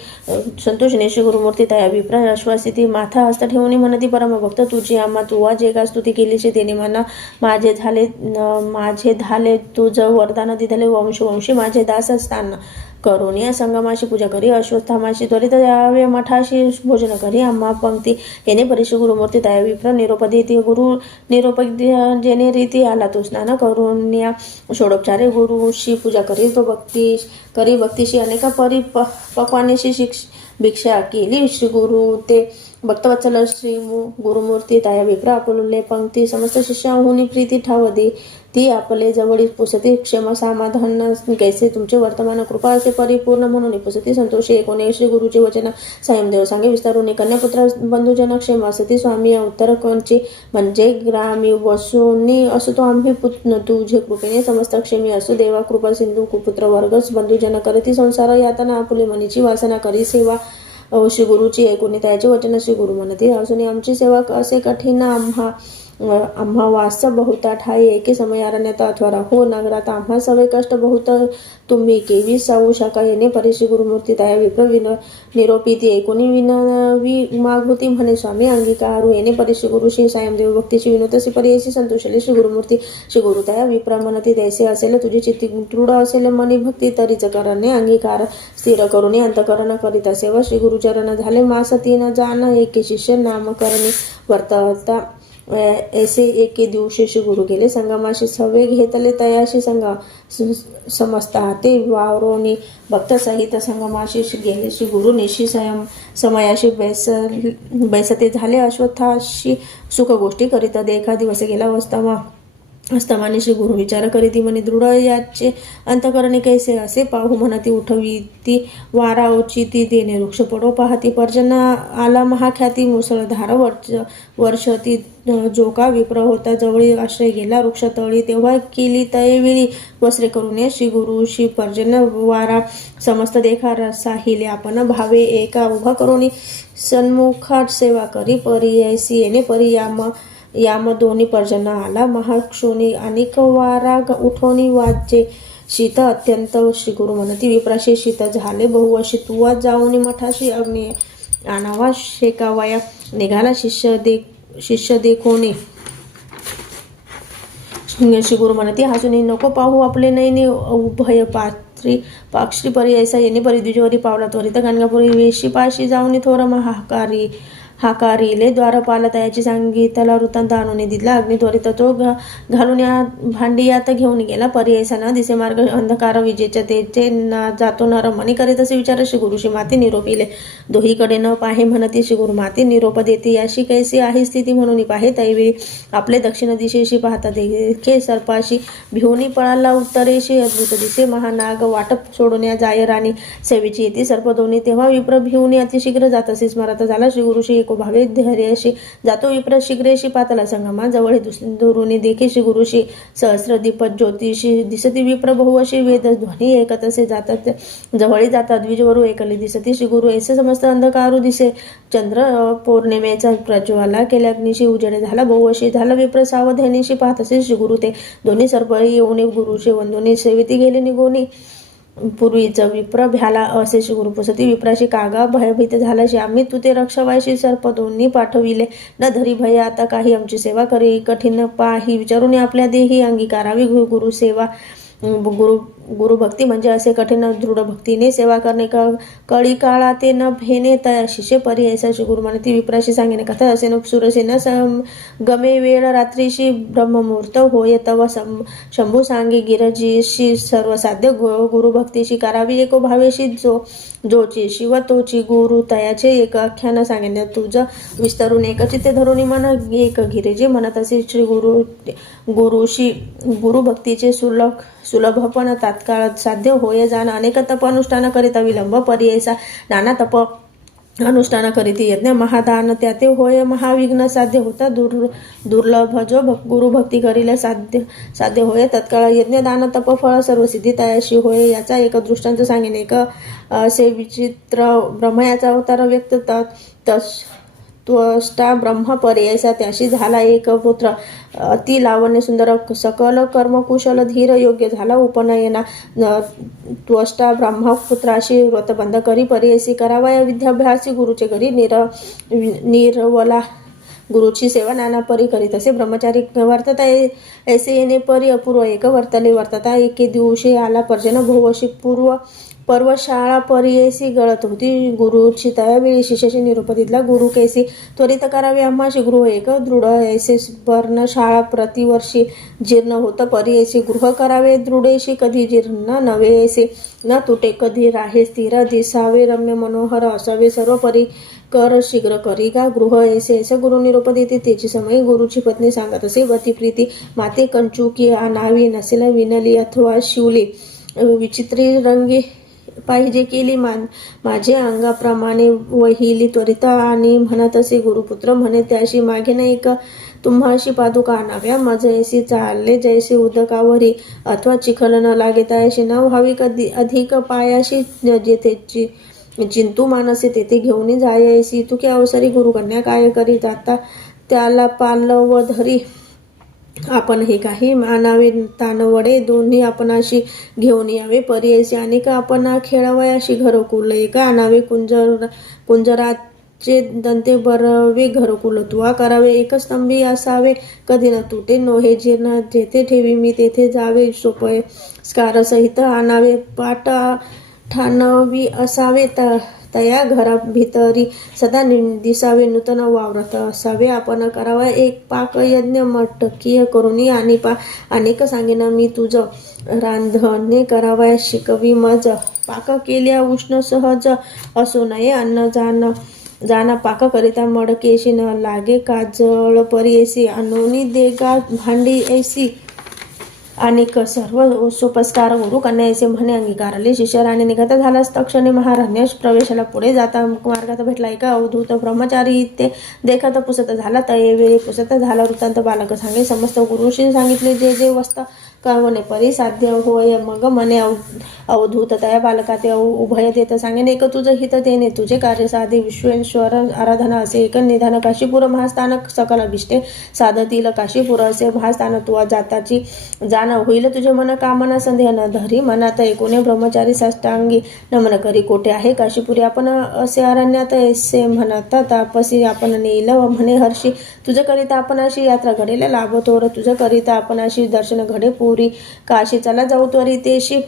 संतोषीने श्री गुरुमूर्ती तया विप्र आश्वासिती माथा हस्त ठेवून म्हणती परमभक्त तुझी आम्हा तू जे का स्तुती केलीशी त्याने म्हणा माझे झाले तुझ वरदान दिधले वंशी माझे दास स्थान करून या संगमाशी पूजा करी अश्वत्थामाशी त्वरित यावे मठाशी भोजन करी आम्हा पंक्ती येणे परिशी गुरुमूर्ती तया विप्र निरोप देती गुरु निरोप जेणे रीती आला तो स्नान करून या षोडोपचारे गुरुशी पूजा करी तो भक्तीशी अनेका पक्वानेशी भिक्षा केली श्री गुरु ते भक्तवत्सल श्री गुरुमूर्ती ताया विप्र आपुले पंक्ती समस्त शिष्याहुनी प्रीती ठाव दे ती आपले जवळी पुसती क्षमा समाधान कैसे तुमचे वर्तमान कृपा असे परिपूर्ण म्हणून पुसती संतोषी एकोणे श्री गुरुचे वचन संयमदेव सांगे विस्तारून कन्यापुत्र बंधुजन क्षेम असती स्वामी उत्तर कंची म्हणजे ग्रामी वसूनी असतो आम्ही तुझे कृपेने समस्त क्षेमी असो देवा कृपा सिंधू कुपुत्र वर्गच बंधुजन करती संसार यातना आपुले मनीची वासना करी सेवा श्री गुरुची ऐकून त्याचे वचन श्री गुरु म्हणते असून आमची सेवा असे कठीण आम्हा वास बहुता ठाई एके समय अरण्यात अथवा राहू नगरात आम्हा सवे कष्ट बहुत तुम्ही केवी सावू शका येणे परिश्री गुरुमूर्ती ताया विप्र निरोपी ती ऐकुनी विनवी माग होती म्हणे स्वामी अंगीकारू येणे परिश्री गुरु श्री सायमदेव भक्तीची विनोदसी पर्यायसी संतोषले श्री गुरुमूर्ती श्री गुरु ताया विप्र म्हणती तैसे असेल तुझी चित्ती दृढ असेल मनी भक्ती तरीच करणे अंगीकार स्थिर करून अंतकरण करिता सेवा श्री गुरुचरण झाले मास तीन जाण एके शिष्य नामकरणी वर्तता ऐसे एके दिवशी श्री गुरु गेले संगमाशी सवे घेतले तयाशी समजता ते वावरोनी भक्त सहित संगमाशी गेले श्री गुरु निशी समयाशी बैसते झाले अश्वत्थाशी सुख गोष्टी करीत एका दिवस गेला अस्तमाने श्री गुरु विचार करीती म्हणे दृढ याचे अंतकरणे कैसे असे पाहू म्हणती उठवी ती वारा उचिती देणे वृक्ष पडो पाहती पर्जन आला महाख्याती मुसळधार वर्ष ती जोका विप्र होता जवळी आश्रय गेला वृक्ष तळी तेव्हा केली तयवेळी वस्त्रे करून श्री गुरु श्री पर्जन वारा समस्त देखा रसाहिले आपण भावे एका उभा करून सन्मुखात सेवा करी परियसी येणे याम दोन्ही पर्जन आला महाक्षोनी अनेक वारा उठोनी वाजे शीत अत्यंत श्री गुरु म्हणती विप्राशी शीत झाले बहुअशी तुवा जाऊनी मठाशी अग्नी आणावा शेकावया निघाला शिष्य देखोनी श्री गुरु म्हणती हसून नको पाहू आपले नैने उभय पाक्षी पर्यायसा येणे परिद्विजवरी पावला त्वरित गाणगापुरी वेशी पाशी जाऊन थोर हाकारिले द्वारपाल तयाची सांगितला वृत्तांत आणून दिला अग्नी त्वरित तो घालून या भांडियात घेऊन गेला पर्यायसा न दिसे मार्ग अंधकार विजेच्या तेचे जातो न रमणी करीत असे विचार श्री गुरुशी माती निरोपिले दोहीकडे न पाहे म्हणती श्री गुरु माती निरोप देते याशी कैसी आहे स्थिती म्हणून पाहे तैवेळी आपले दक्षिण दिशेशी पाहता देखे सर्पाशी भिवनी पळाला उत्तरेशी अद्भुत दिसे महानाग वाटप सोडून या जाय राणी सेवेची येते सर्प दोन्ही तेव्हा विप्र भिवनी अतिशीघ्र जात असे स्मरत झाला श्री गुरुशी एको भावे धैर्यशी जातो विप्र शीघ्रेशी पातला संगमा जवळ दुरुनी देखी श्री गुरुशी सहस्र दीप ज्योतिषी दिसती विप्र बहुअशी वेद ध्वनी एकत असे जातात जवळी जातात द्विजवरू एकली दिसती श्री गुरु ऐसे समस्त अंधकारू दिसे चंद्र पौर्णिमेचा प्रज्वाला केल्या अग्निशी उजेड झाला बहुअशी झाला विप्र सावधानीशी पाहत असे श्री गुरु ते दोन्ही सर्प येऊन गुरुशी वंदोनी सेविती गेले निघोनी पूर्वीच विप्र भ्याला असे श्री गुरुपुसती विप्राशी कागा भयभीत झाल्याशी आम्ही तू ते रक्षवायशी सर्प दोन्ही पाठविले न धरी भय आता काही आमची सेवा करी कठीण पाही विचारून आपल्या देही अंगीकारावी गुरु सेवा गुरु भक्ती म्हणजे असे कठीण दृढ भक्तीने सेवा करणे कळी काळा ते न भेने तया शिष्य पर्यायसा श्री गुरु म्हणती विप्राशी सांगेने कथा असे न सुरसे न गमे वेळ रात्रीशी ब्रह्ममुहूर्त होय तव शंभू सांगे गिरजीशी सर्वसाध्य गुरुभक्तीशी करावी एको भावेशी जोची शिव तोची गुरु तयाचे एक आख्यान सांगेने तुझं विस्तरून एकचित्ते धरून मन एक गिरिजे म्हणत असे श्री गुरुशी गुरुभक्तीचे सुलभपण तात्काळ साध्य होय जाण अनेक तप अनुष्ठान करिता विलंब पर्यायसा नाना तप अनुष्ठान करीती यज्ञ महादान त्याते होय महाविघ्न साध्य होता दुर्लभ जो गुरुभक्ती करीले साध्य होय तत्काळ यज्ञ दान तप फळ सर्व सिद्धी तयाशी होय याचा एक दृष्टांत सांगेन एक असे विचित्र ब्रह्मयाचा अवतार व्यक्त त्वष्टा ब्रह्म पर्यायसा त्याशी झाला एक पुत्र अति लावण्य सुंदर सकल कर्मकुशल धीर योग्य झाला उपनयना त्वष्टा ब्रह्मपुत्राशी व्रतबंध करी पर्यायसी करावा या विद्याभ्यासी गुरुचे घरी निरवला गुरुची सेवा नाना परी करीत असे ब्रह्मचारी वर्तता ऐसे येणे परी अपूर्व एक वर्तले वर्तता एके दिवशी आला पर्जन बहुअशी पूर्व पर्वशाळा परियेसी गळत होती. गुरुची त्यावेळी शिष्याशी निरोप दिला. गुरु कैसी त्वरित करावे आम्हाशी गृह एक दृढ ऐसे पर्णशाळा प्रतिवर्षी जीर्ण होत परियेसी गृह करावे दृढेशी कधी जीर्ण नवे ऐसे न तुटे कधी राहे स्थिर दिसावे रम्य मनोहर असावे सर्व परी कर शीघ्र करी का गृह ऐसे ऐसे गुरु निरोप देते. त्याची समय गुरुची पत्नी सांगत असे गती प्रीती माते कंचुकी आणावी नसेल विनली अथवा शिवली विचित्री रंगी पाहिजे केली माझे अंगाप्रमाणे वहिली त्वरित आणि म्हणत असे गुरुपुत्र म्हणे त्याशी मागे नाही का तुम्हाशी पादुका आणाव्या मज ऐसी चालले जैसे उदकावरी अथवा चिखल न लागे त्याशी न व्हावी कधी अधिक पायाशी जेथे चिंतू मानसे तेथे घेऊन जायसी तुके अवसरी गुरुकन्या काय करी जाता त्याला पालव धरी आपण हे काही आणावे तानवडे दोन्ही आपणाशी घेऊन यावे पर्यायसी आणि का आपण खेळवयाशी घरकुल एका आणावे कुंजराचे दंते बरवे घरकुल तुवा करावे एक स्तंभी असावे कधी न तुटे नोहे जीर्ण जेथे ठेवी मी तेथे जावे सोपय स्कार सहित आणावे पाट ठाणवी असावे तया घरा भितरी सदा दिसावे नूतन वावरत असावे आपण करावा एक पाकयज्ञ मटकीय करुनी आणि अनेक सांगेन मी तुझ रांधणे करावा शिकवी मज पाक केल्या उष्ण सहज असो नये अन्न जाना पाक करिता मडकेशी न लागे काजळ परियेसी आणोनी देगा भांडी ऐसी अनेक सर्व सोपस्कार गुरु कन्या ऐसे म्हणे अंगीकारले. शिष्य राणी निघत झालास तक्षणी महाराण्यास प्रवेशाला पुढे जाता मार्गात भेटला एका अवधूत ब्रह्मचारी ते देखत पुसत झाला तयवेळी पुसत झाला वृत्तांत बालक सांगे समस्त गुरुशी सांगितले जे जे वस्ता कळवणे परी साध्य होय मग मने अवधूत त्या बालका ते उभय देत सांगेन एक तुझं हित देणे तुझे कार्य साधे विश्वेश्वर आराधना असे एक निधान काशीपुर महास्थान सकल अभिष्टे साधतील काशीपुर असे महास्थान तुवा जाताची जाण होईल तुझे मन कामना संदेह न धरी मनात एकोणे ब्रह्मचारी साष्टांगी नमन करी कोठे आहे काशीपुरी आपण असे अरण्यात ऐसे म्हणत तापसी आपण नेईल म्हणे हर्षी तुझं करिता आपणाशी यात्रा घडेल लाभ तोर तुझं करिता आपणाशी दर्शन घडे पुरी काशी चला जाऊ त्वरितेशी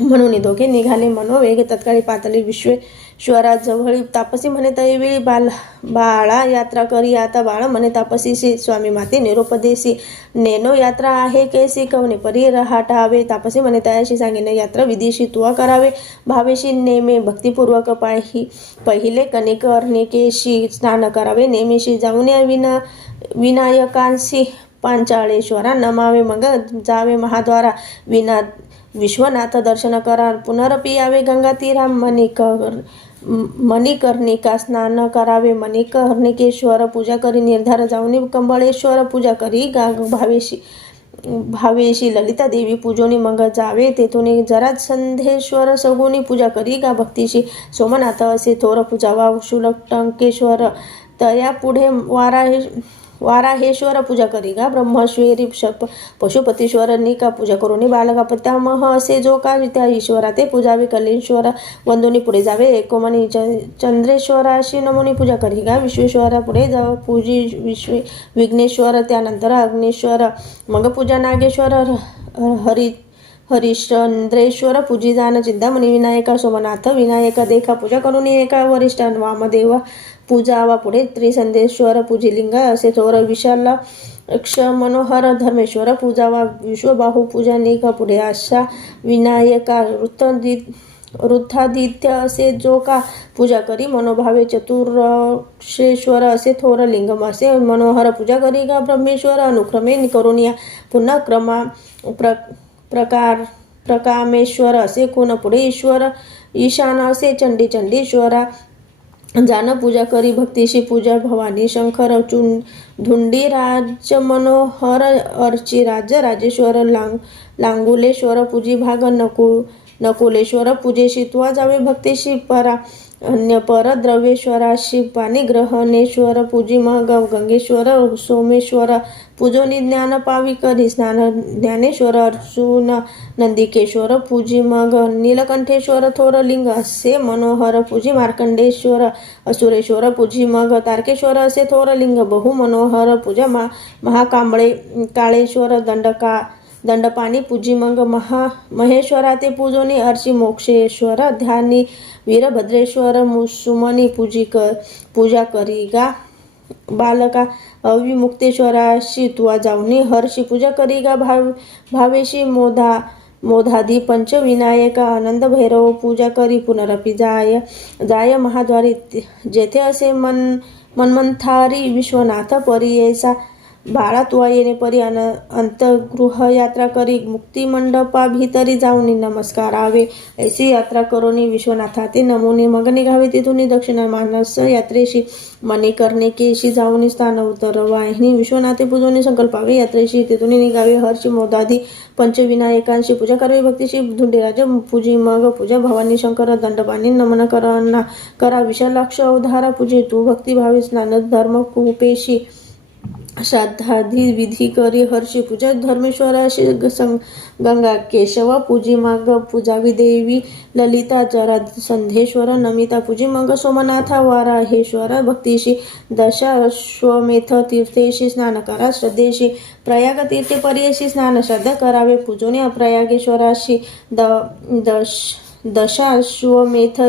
म्हणून दोघे निघाले मनोवेग तत्काळी पातळी विश्वेश्वराजवळी तापसी म्हणे तैवेळी बाळा यात्रा करी आता बाळ म्हणे तापसीशी स्वामी माते निरोपदेशी नेनो यात्रा आहे कैसी कवने परी रहाटावे तापसी म्हणे तयाशी सांगेन यात्रा विधीशी तुवा करावे भावेशी नेमे भक्तिपूर्वक पहिले कणिक अर्णिकेशी स्नान करावे नेमेशी जाऊन या विनायकांशी पांचाळेश्वरा नमावे मग जावे महाद्वारा विश्वनाथ दर्शन करा पुनरपी यावे गंगा तीरा मणिकर्णिका स्नान करावे मणिकर्णिकेश्वर पूजा करी निर्धार जाऊन कंबळेश्वर पूजा करी भावेशी ललिता देवी पूजोनी मग जावे तेथून जरा संधेश्वर सगुनी पूजा करी गा भक्तीशी सोमनाथ असे थोर पूजावा शुलटंकेश्वर तया पुढे वाराहेश्वर पूजा करी गा ब्रह्मश्वेरी पशुपतीश्वर निका पूजा करून बालका पितामह असे जो का त्या ईश्वरा ते पूजावे कलेश्वर वंदुनी पुढे जावे एकोमनी चंद्रेश्वराशी नमुनी पूजा करी गा विश्वेश्वरा पुढे जाव पूजी विघ्नेश्वर त्यानंतर अग्नेश्वर मग पूजा नागेश्वर हरिश्चंद्रेश्वर पूजी जाण चिंतामणी विनायका सोमनाथ विनायका देखा पूजा करून एका वरिष्ठ वामदेवा पूजावा पुढे त्रिसंदेश्वर पूजिलिंग असे थोर विशाल अक्ष मनोहर धर्मेश्वर पूजावा विश्वबाहू पूजा निका पुढे अशा विनायका वृद्धादित्य असे जो का पूजा करी मनोभावे चतुर्षेश्वर असे थोर लिंगम असे मनोहर पूजा करी गा ब्रह्मेश्वर अनुक्रमे करून या पुन्हा प्रकामेश्वर असे कोण पुढे ईश्वर ईशान असे चंडीश्वरा जान पूजा करी भक्तीशी पूजा भवानी शंकर धुंडी राज मनोहर अर्ची राजेश्वर लांगुलेश्वर पूजी भाग नकुलेश्वर पूजेशी तुवा जावे भक्तीशी अन्य पर द्रव्येश्वराशी पाणी ग्रहणेश्वर पूजी मग गंगेश्वर सोमेश्वर पूजोनी ज्ञान पावी करी स्नान ज्ञानेश्वर अर्जुन नंदिकेश्वर पूजी मग नीलकंठेश्वर थोर लिंग असे मनोहर पूजी मार्कंडेश्वर असुरेश्वर पूजी मग तारकेश्वर असे थोर लिंग बहु मनोहर पूजा महाकांबळे काळेश्वर दंडपाणी पूजी मग महेश्वरा ते पूजोनी अर्ची मोक्षेश्वर ध्यानी वीरभद्रेश्वर सुमनी पूजा करी गा बालका अविमुक्तेश्वराशी तुवा जाऊनी हर्षी पूजा करी गा भावेशी मोधादी पंचविनायका आनंद भैरव पूजा करी पुनरपी जाय महाद्वारी जेथे असे मन्मंथारी विश्वनाथ परियेसा बाळा तुवा येणे परी अंतगृह यात्रा करी मुक्ती मंडपा भीतरी जाऊनी नमस्कारावे ऐसी यात्रा करोनी विश्वनाथा ते नमुने मग निघावे तिथून दक्षिण मानस यात्रेशी मणिकर्णे केशी जाऊनी स्थान उतरवाहिनी विश्वनाथे पूजोनी संकल्पावे यात्रेशी तिथून निघावे हर्षी मोदादी पंचविनायकांशी पूजा करावी भक्तीशी धुंडीराज पूजी मग पूजा भवानी शंकर दंडपाणी नमन करा विशालाक्ष अवधारा पूजे तू भक्तिभावी स्नान धर्म कुपेशी श्राद्धादी विधी करी हर्षी पूजा धर्मेश्वराशी गंगा केशव पूजी मग पूजावी देवी ललिता जरा संधेश्वर नमिता पूजी मग सोमनाथा वाराहेश्वर भक्तीशी दशाश्वमेध तीर्थेशी स्नान करा श्रद्धेशी प्रयाग तीर्थे पर्यशी स्नान श्रद्धा करावे पूजोनी प्रयागेश्वराशी दशाश्वमेध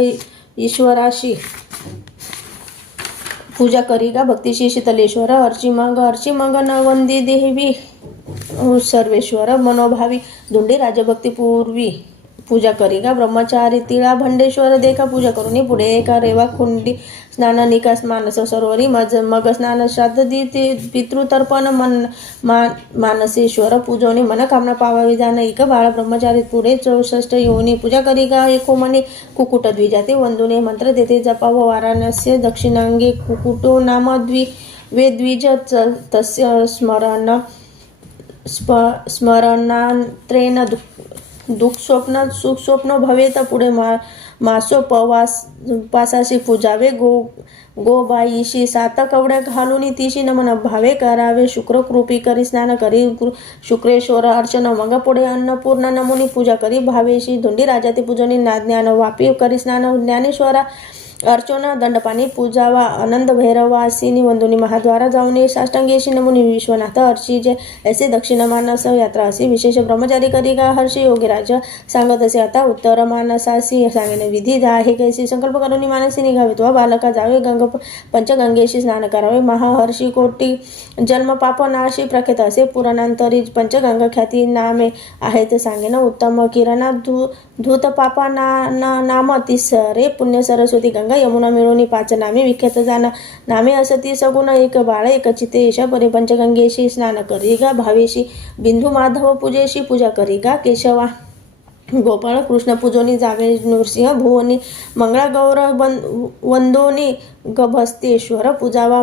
ईश्वराशी पूजा करी गा भक्तीशी शीतलेश्वर अर्चिमंग नवंदी देवी सर्वेश्वर मनोभावी धुंडी राजभक्तीपूर्वी पूजा करी गा ब्रह्मचारी तिळा भंडेश्वर देखा पूजा करून पुढे एका रेवा खुंडी स्नान निकास मानस सरोवरी मग स्नान श्राद्ध पितृतर्पण मानसेश्वर पूजोनी मनकामना पावावी जाण इक बाळ ब्रह्मचारी पुढे 64 योनी पूजा करी गा एको मनी कुकुट द्विजाते वंदुने मंत्र देते जपाव वाराणस्य दक्षिणांगे कुकुटो नाम द्विज तस्य स्मरणांत्रेण दुःख स्वप्न सुख स्वप्न भवेत पुढे मासो पासाशी पूजावे गोबाईशी 7 कवड्या घालून तिशी नमन भावे करावे शुक्रकृपी करी स्नान करी शुक्रेश्वर अर्चन मग पुढे अन्नपूर्णा नमुनी पूजा करी भावेशी धुंडी राजा ते पूजनी ज्ञान वापी करी स्नान ज्ञानेश्वरा अर्चन दंडपाणी पूजावा आनंद भैरवासिनी वंदुनी महाद्वारा जाऊन साष्टांगेशी नमुनी विश्वनाथ अर्ची जे ऐसे दक्षिण मानस यात्रा अशी विशेष ब्रह्मचारी करी गा हर्षी योगीराज सांगत असे आता उत्तर मानसासी सांगणे विधी आहे कैसी संकल्प करून मानसी निघावे तो बालका जावे पंचगंगेशी स्नान करावे महाहर्षी कोटी जन्म पाप नाशी प्रख्यात असे पुराणांतरी पंचगंगा ख्याती नामे आहेत सांगेन उत्तम किरणा धूत पापा नाम तिसरे पुण्य सरस्वती गंगा यमुना मिळवणी 5 नामे विख्यात जाणं नामे असती सगुण एक बाळ एक चिते ईशा परी पंचगंगेशी स्नान करी गा भावेशी बिंदू माधव पूजेशी पूजा करी गा केशवा गोपाळ कृष्ण पूजोनी जावे नृसिंह भुवनी मंगळा गौर वंदोनी गभस्तेश्वर पूजावा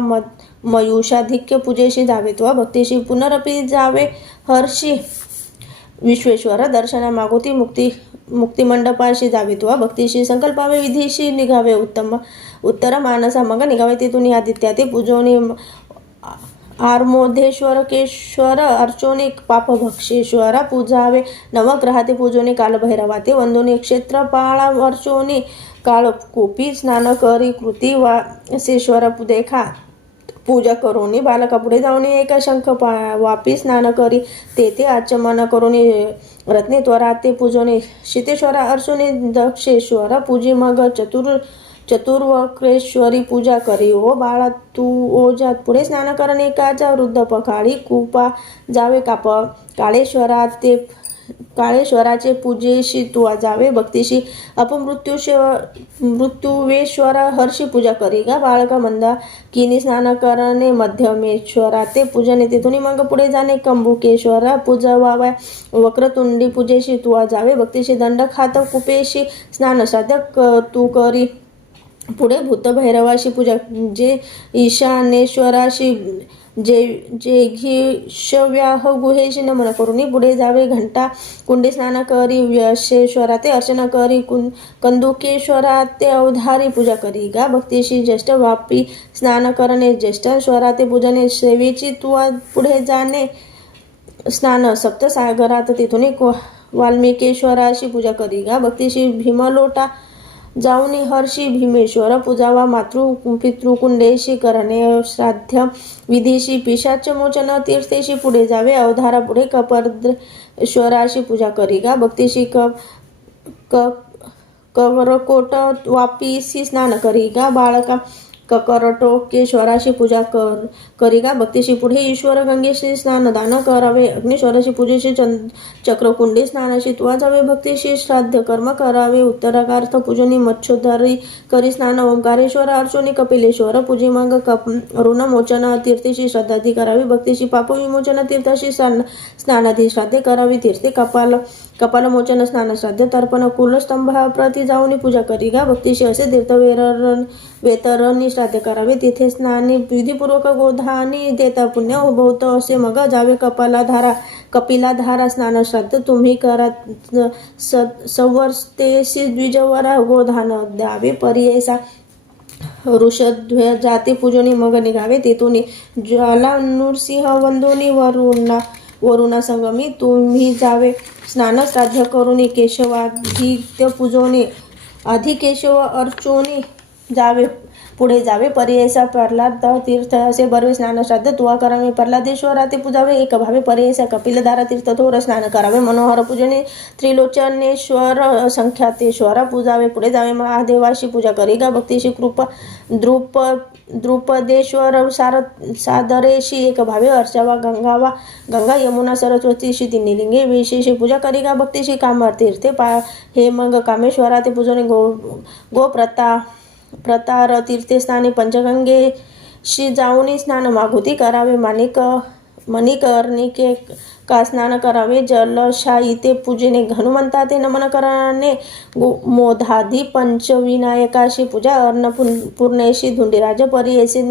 मयुषाधिक्य पूजेशी जावे तो भक्तीशी पुनरपी जावे हर्षी विश्वेश्वर दर्शना मागोती मुक्तिमंडपाशी जावे तो भक्तीशी संकल्पावे विधीशी निघावे उत्तर मानसा मग निघावे तिथून आदित्या ते पूजोनी आर्मोधेश्वर केश्वर अर्चोनी पापभक्षेश्वरा पूजावे नवग्रहा ते पूजोनी कालभैरवा ते वंदोनी क्षेत्रपाळा अर्चोनी काळकोपी स्नान करी कृती वासेश्वर देखा पूजा करून बालका पुढे जाऊन एका शंख वापी स्नान करी तेथे आचमन करून रत्ने त्वरा ते पूजोनी शीतेश्वरा अर्चोनी दक्षेश्वर पूजी मग चतुर्वक्रेश्वरी पूजा करी ओ बाळा तू ओजात पुढे स्नान करणे एकाच्या वृद्ध पकाळी कुपा जावे काप काळेश्वराचे पूजेशी तुवा जावे भक्तीशी मृत्युवेश्वर हर्षी पूजा करी गा बाळका मंदा किनी स्नान करणे मध्यमेश्वरा ते पूजने तिथून मग पुढे जाणे कंबुकेश्वरा पूजवाव्या वक्रतुंडी पूजेशी तुवा जावे भक्तीशी दंड खात कुपेशी स्नान श्राद्ध तू करी पुढे भूतभैरवाशी पूजा जे ईशानेश्वराशी जेघीशव्याह गुहेशी नमन करून पुढे जावे घंटा कुंडी स्नान करी व्यशेश्वरा ते अर्चना करी कंदुकेश्वरा ते अवधारी पूजा करी गा भक्तीशी ज्येष्ठ वापी स्नान करणे ज्येष्ठेश्वरा ते पूजने सेवेची तुवा पुढे जाणे स्नान सप्तसागरात तिथून वाल्मिकेश्वराशी पूजा करी गा भक्तीशी भीमलोटा जाऊनी हर्षी भीमेश्वर पूजावा पितृकुंडेशी करणे श्राद्ध विधीशी पिशाच मोचन तीर्थेशी पुढे जावे अवधारा पुढे कपर्देश्वराशी पूजा करी गा भक्तीशी कवरकोट वापीसी स्नान करी गा बाळका ककरटोकेश्वराशी पूजा करी गा भक्तीशी पुढे ईश्वर गंगेशी स्नान दान करावे अग्निश्वराशी पूजेशी चक्रकुंडी स्नानाशी तुवा जावे भक्तीशी श्राद्ध कर्म करावे उत्तराकार्थ पूजनी मच्छोधरी करी स्नान ओंकारेश्वर अर्चोनी कपिलेश्वर पूजी मग ऋणमोचन तीर्थेशी श्रद्धाधी करावी भक्तीशी पाप विमोचन तीर्थाशी स्नानाधी श्राद्धे करावी तीर्थे कपालमोचन स्नान श्राद्ध तर्पण कुलस्तंभा प्रति जाऊनी पूजा करी गा भक्तीशी असे तीर्थ वेतरणी श्राद्ध करावे तिथे स्नानी विधीपूर्वक गोधानी देता पुण्य उभवत असे मग जावे कपिलाधारा स्नान श्राद्ध तुम्ही करा संवर्तेशी द्विजवरा गोधान द्यावे पर्ययसा ऋषध्वजाती पूजनी मग निघावे तेथून ज्वाला नृसिंह वंदोनी वरुणा संगमी तुम्ही जावे स्नान श्राद्ध करुनी केशवाधित्य पूजोनी आधी केशव अर्चोनी जावे पुढे जावे पर्ययसा प्रल्हाद तीर्थ असे बर्वे स्नान श्राद्ध तुवा करावे प्रल्हादेश्वरा ते पूजावे एक भावे पर्ययसा कपिलधारा तीर्थ थोर स्नान करावे मनोहर पूजने त्रिलोचनेश्वर संख्यातेश्वरा पूजावे पुढे जावे महादेवाशी पूजा करी गा भक्तीशी कृपा द्रुपदेश्वर सादरेशी एक भावे अर्चावा गंगा यमुना सरस्वतीशी तिन्ही लिंगे विशेषी पूजा करी गा भक्तीशी कामर तीर्थे हे मग कामेश्वरा ते पूजने प्रतार तीर्थे स्नानी पंचगंगेशी जाऊनी स्नान मागुती करावे मणिकर्णिके का स्नान करावे जलशाही ते पूजेने हनुमंता ते नमन कराने मोधाधी पंचविनायकाशी पूजा अन्नपूर्णेशी धुंडीराज पर्ययसी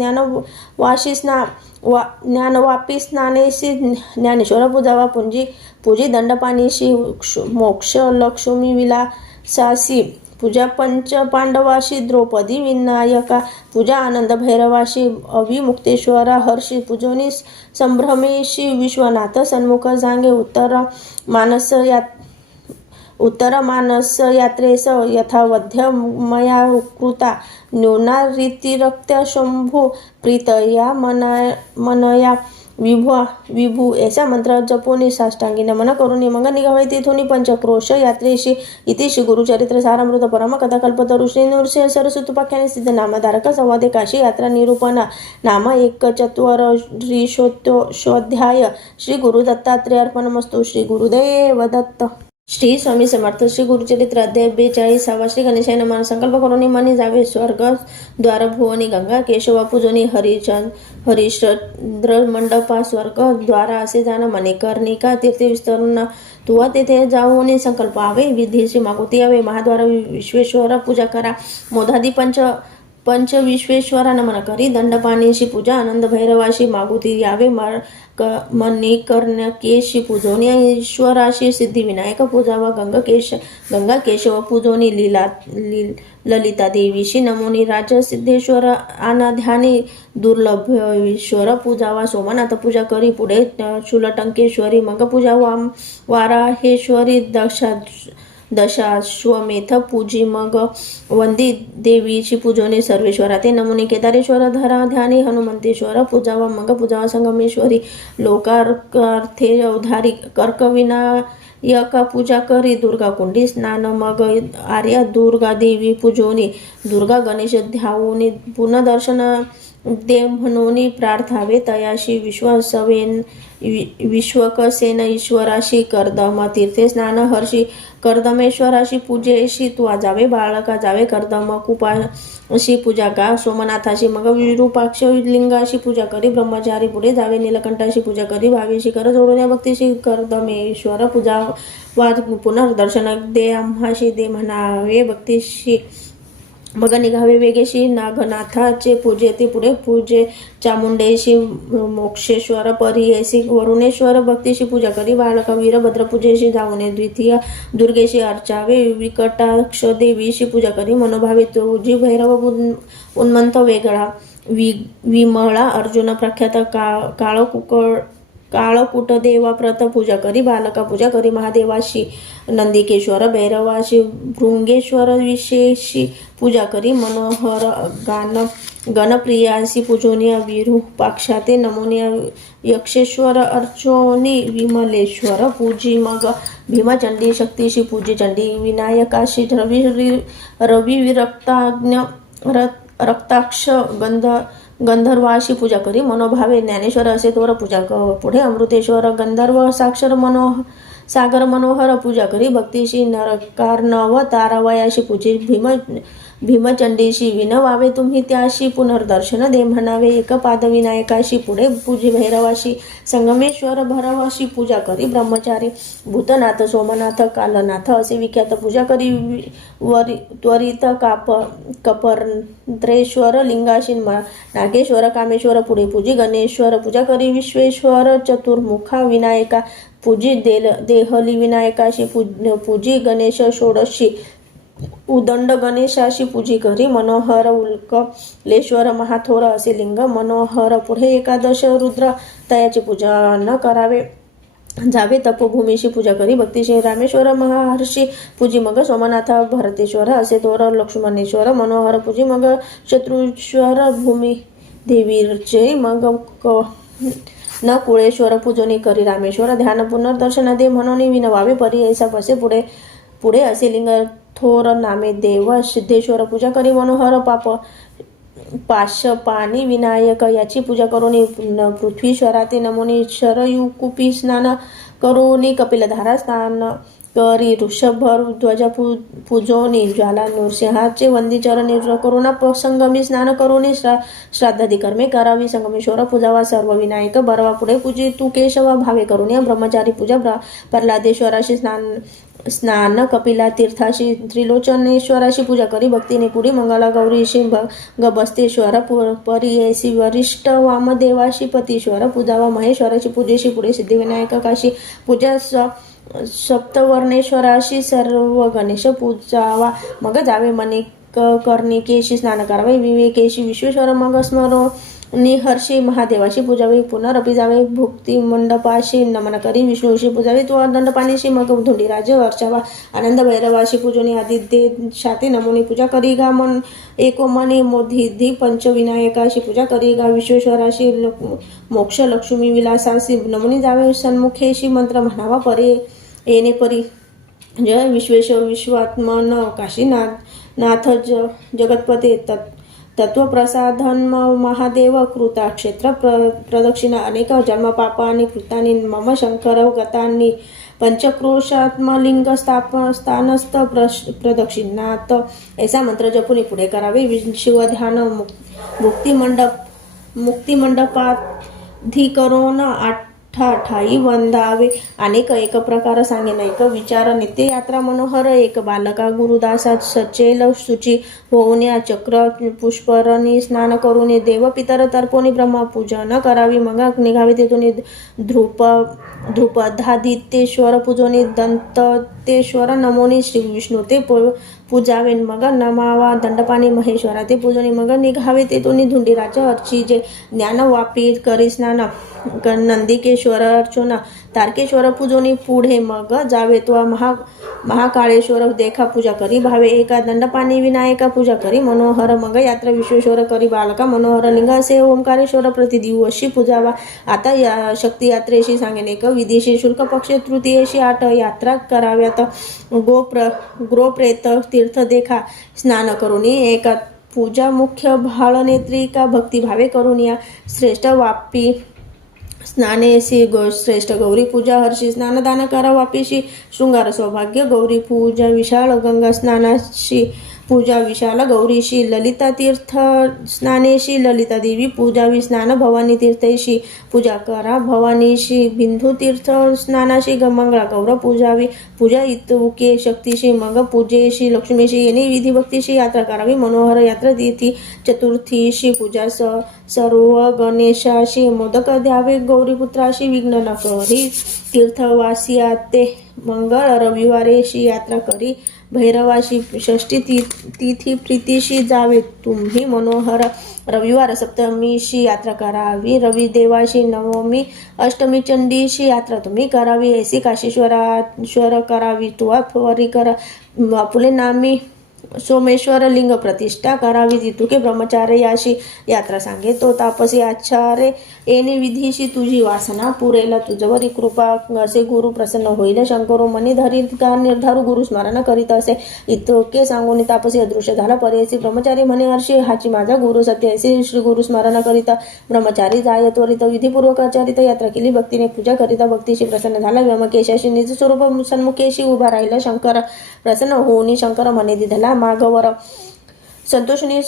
ज्ञानवापी स्नानेशी ज्ञानेश्वर पूजावा पूजी दंडपाणीशी मोक्ष लक्ष्मी विलासासी पूजा पंच पांडवाशी द्रौपदी विनायका पूजा आनंद भैरवाशी अविमुक्तेश्वरा हर्षी पूजोनी संभ्रमेशी विश्वनाथ सन्मुख सांगे उत्तर मानस यात्रेस यथावध्य मया कृता न्यूना रीतिरक्त्या शंभू प्रीतया मनया विभू ऐसा मंत्र जपोनी साष्टांगी नमन करून मग निघावे तिथून पंचक्रोश यात्रेशी इतिशी गुरुचरित्र सारामृत परम कथा कल्पतरू श्री नृसिंह सरस्वतुपाख्याने सिद्ध नामधारक संवादे काशी यात्रा निरूपण नाम 1 श्री गुरु दत्तात्रेय अर्पणमस्तु श्री गुरुदेव दत्त श्री स्वामी समर्थ श्री गुरुचरित्र अध्याय 42 श्री गणेशाय नमः संकल्प करून मनी जावे स्वर्ग द्वार भुवनी गंगा केशवा पूजनी हरिश्चंद्र मंडपा स्वर्ग द्वारा असे जाण मणिकर्णिका तीर्थे विस्तरण तुवा तेथे जाऊन संकल्प आवे विधीशी मागुती यावे महाद्वार विश्वेश्वर पूजा करा मोधादी पंच विश्वेश्वरा नमन करी दंडपाणीशी पूजा आनंद भैरवाशी मागुती यावे मणिकर्णिकेशी पूजोनी ईश्वराशी सिद्धिविनायक पूजावा गंगा केशव पूजोनी ललिता देवीशी नमोनी राजसिद्धेश्वर अनाध्यानी दुर्लभ ईश्वर पूजावा सोमनाथ पूजा करी पुढे शूलटंकेश्वरी मग पूजा वाराहेश्वरी दशाश्वमेध पूजी मग वंदी देवीची पूजोनी सर्वेश्वरा ते नमुनी केदारेश्वर धरा ध्यानी हनुमंतेश्वर पूजावा मग पूजावा संगमेश्वरी लोकार्थे अवधारी कर्कविनायका पूजा करी दुर्गा कुंडी स्नान मग आर्या दुर्गा देवी पूजोनी दुर्गा गणेश ध्यावोनी पुनर्दर्शन दे म्हणून प्रार्थावे तयाशी विश्वकसेन ईश्वराशी कर्दम तीर्थे स्नान हर्षी कर्दमेश्वराशी पूजेशी तुवा जावे बाळका जावे कर्दम कुपाशी पूजा का सोमनाथाशी मग विरूपाक्ष लिंगाशी पूजा करी ब्रह्मचारी पुढे जावे नीलकंठाशी पूजा करी भावेशी कर जोडून भक्तीशी कर्दमेश्वर पूजा वाद पुनर्दर्शन दे आम्हाशी दे म्हणावे भक्तीशी मग निघावे वेगेशी नागनाथाचे पूजे ते पुढे पूजे चामुंडेशी मोक्षेश्वर परियेशी वरुणेश्वर भक्तीशी पूजा करी बाळक वीरभद्र पूजेशी जाऊने द्वितीय दुर्गेशी अर्चावे विकटाक्ष देवीशी पूजा करी मनोभावे तुझी भैरव उन्मंत वेगळा विमळा अर्जुन प्रख्यात काळकूट देवा प्रत पूजा करी बालका पूजा करी महादेवाशी नंदिकेश्वर भैरवाशी भृंगेश्वर विशेषी पूजा करी मनोहर गणप्रियासी पूजनीय विरूपाक्षाते नमोनिया यक्षेश्वर अर्चोनी विमलेश्वर पूजी मग भीमचंडी शक्तीशी पूजी चंडी विनायकाशी रवी विरक्ताज्ञ रक्ताक्ष गंधर्वाशी पूजा करी मनोभावे ज्ञानेश्वर असे तोर पूजा पुढे अमृतेश्वर गंधर्व सागर मनोहर पूजा करी भक्तीशी नरकारनव तारावयाशी पूजी भीमचंडीशी विनवावे तुम्ही त्याशी पुनर्दर्शन दे म्हणावे एकपाद विनायकाशी पुढे पूजी भैरवाशी संगमेश्वर भैरवाशी पूजा करी ब्रह्मचारी भूतनाथ सोमनाथ कालनाथ असे विख्यात पूजा करी त्वरित कपर्द्रेश्वर लिंगाशी नागेश्वर कामेश्वर पुढे पूजी गणेश्वर पूजा करी विश्वेश्वर चतुर्मुखा विनायका पूजी देहली विनायकाशी पूजी गणेश षोडशी उदंड गणेशाशी पूजी करी मनोहर उल्कलेश्वर महाथोर असे लिंग मनोहर पुढे एकादश रुद्र तयाची पूजा न करावे जावे तपोभूमीशी पूजा करी भक्तीशी रामेश्वर महर्षी पूजी मग सोमनाथ भरतेश्वर असे तोर लक्ष्मणेश्वर मनोहर पूजी मग शत्रुश्वर भूमी देवीचे मग न कुळेश्वर पूजनी करी रामेश्वर ध्यान पुनर्दर्शन दे म्हणून विनवावे परी ऐसा बसे पुढे असे लिंग थोर नामे देव सिद्धेश्वर पूजा करी मनोहर पाशपाणी विनायक याची पूजा करून पृथ्वीश्वरा ते नमोनी शरयुकुपी स्नान करून कपिलधारा स्नान करी ऋषभर ध्वज पूजोनी ज्वाला नृसिंहाचे वंदी चरण करुणा संगमी स्नान करून श्राद्धादी कर्मे करावी संगमेश्वर पूजावा सर्व विनायक बरवा पुढे पूजी तू केशव भावे करून ब्रह्मचारी पूजा प्रल्हादेश्वराशी स्नान कपिला तीर्थाशी त्रिलोचनेश्वराशी पूजा करी भक्तीने पुढे मंगला गौरीशी गबस्तेश्वर परियेसी वरिष्ठ वामदेवाशी पतीश्वर पूजावा महेश्वराची पूजेशी पुढे सिद्धिविनायकाशी पूजा सप्तवर्णेश्वराशी सर्व गणेश पूजावा मग जावे मणिक कर्णिकेशी स्नान करावे विवेकेशी विश्वेश्वर मग स्मरो निहर्षी महादेवाशी पूजावे पुनरपी जावे भुक्ती मंडपाशी नमन करी विष्णूशी पूजावे तो दंडपाणीशी मग धुंडीराज अर्चावा आनंद भैरवाशी पूजनी आदित्य शाते नमोनी पूजा करी गा मन एको मनी मोधिधी पंचविनायकाशी पूजा करी गा विश्वेश्वराशी मोक्ष लक्ष्मी विलासाशी नमोनी जावे सन्मुखेशी मंत्र म्हणावा परे येणे परी जय विश्वेश्वर विश्वात्मन काशीनाथ जगतपते तत्वप्रसाधन महादेव कृता क्षेत्र प्रदक्षिणा अनेक जन्म पापानी कृतानी मम शंकर गतानी पंचक्रोशात्मलिंग स्थानस्थ प्रदक्षिणात ऐसा मंत्र जपुनी पुढे करावे शिवध्यान मुक्तिमंडपाधिकरोन ठाई वंदावे अनेक एक प्रकार सांगेन एक विचार नित्य यात्रा मनोहर एक बालका गुरुदासा सचेल शुची होऊन चक्र पुष्परणी स्नान करून देव पितर तर्पोनी ब्रह्मपूजन करावी मग निघावे तेथून ध्रुपदादित्येश्वर पूजोनी दंतेश्वर नमोनी श्री विष्णू ते पूजावे मग नमावा दंडपाणी महेश्वरा ते पूजनी मग निघावे तेथून धुंडीराज अर्चीजे ज्ञानवापी करी स्नान नंदिकेश्वर अर्चना तारकेश्वर पूजोनी पुढे मग जावे तो महाकाळेश्वर देखा पूजा करी भावे एका दंडपाणी विनायका पूजा करी मनोहर मग यात्रा विश्वेश्वर करी बालका मनोहर लिंग असे ओंकारेश्वर प्रतिदिवशी पूजावा आता या शक्ती यात्रेशी सांगेन एक विदेशी शुल्क पक्ष तृतीयेशी 8 यात्रा कराव्यात गोप्रेत तीर्थ देखा स्नान करून एका पूजा मुख्य भाळनेत्रिका भक्तिभावे करून या श्रेष्ठ वापी स्नानेशी श्रेष्ठ गौरी पूजा हर्षी स्नानदान करा वापीशी शृंगार सौभाग्य गौरी पूजा विशाल गंगा स्नानाशी पूजा विशाल गौरीशी ललिता तीर्थ स्नानेशी ललिता देवी पूजा स्नान भवानी तीर्थेशी पूजा करा भवानीशी बिंदू तीर्थ स्नानाशी मंगळा गौर पूजावी पूजा इतुके शक्तीशी मग पूजेशी लक्ष्मीशी येणे विधी भक्तीशी यात्रा करावी मनोहर यात्रा तिथी चतुर्थीशी पूजा सर्व गणेशाशी मोदक द्यावे गौरीपुत्राशी विघ्न न करी तीर्थवासिया ते मंगळ रविवारेशी यात्रा करी भैरवाशी षष्ठी तिथी प्रीतीशी जावे तुम्ही मनोहर रविवार सप्तमीशी यात्रा करावी रविदेवाशी नवमी अष्टमी चंडीशी यात्रा तुम्ही करावी ऐसी काशीश्वराश्वर करावी तुवा फवारी करा आपुले नामी सोमेश्वर लिंग प्रतिष्ठा करावी तितुके ब्रह्मचार्य याशी यात्रा सांगे तो तापसी आचार्य येणे विधीशी तुझी वासना पुरेला तुझवरी कृपा असे गुरु प्रसन्न होईल शंकरो मनी धरित का निर्धारू गुरु स्मरण करीत असे इतके सांगून तापसी अदृश्य झाला पर्यायसी ब्रह्मचारी म्हणे हर्षी हाची माझा गुरु सत्य असे श्री गुरु स्मरण करिता ब्रह्मचारी जाय त्वरित विधीपूर्वक आचारित यात्रा केली भक्तीने पूजा करिता भक्तीशी प्रसन्न झाला व्यमकेशाशी निज स्वरूप सन्मुखेशी उभा राहिला शंकर प्रसन्न होऊन शंकर म्हणे दिधला मागवर संतोषणी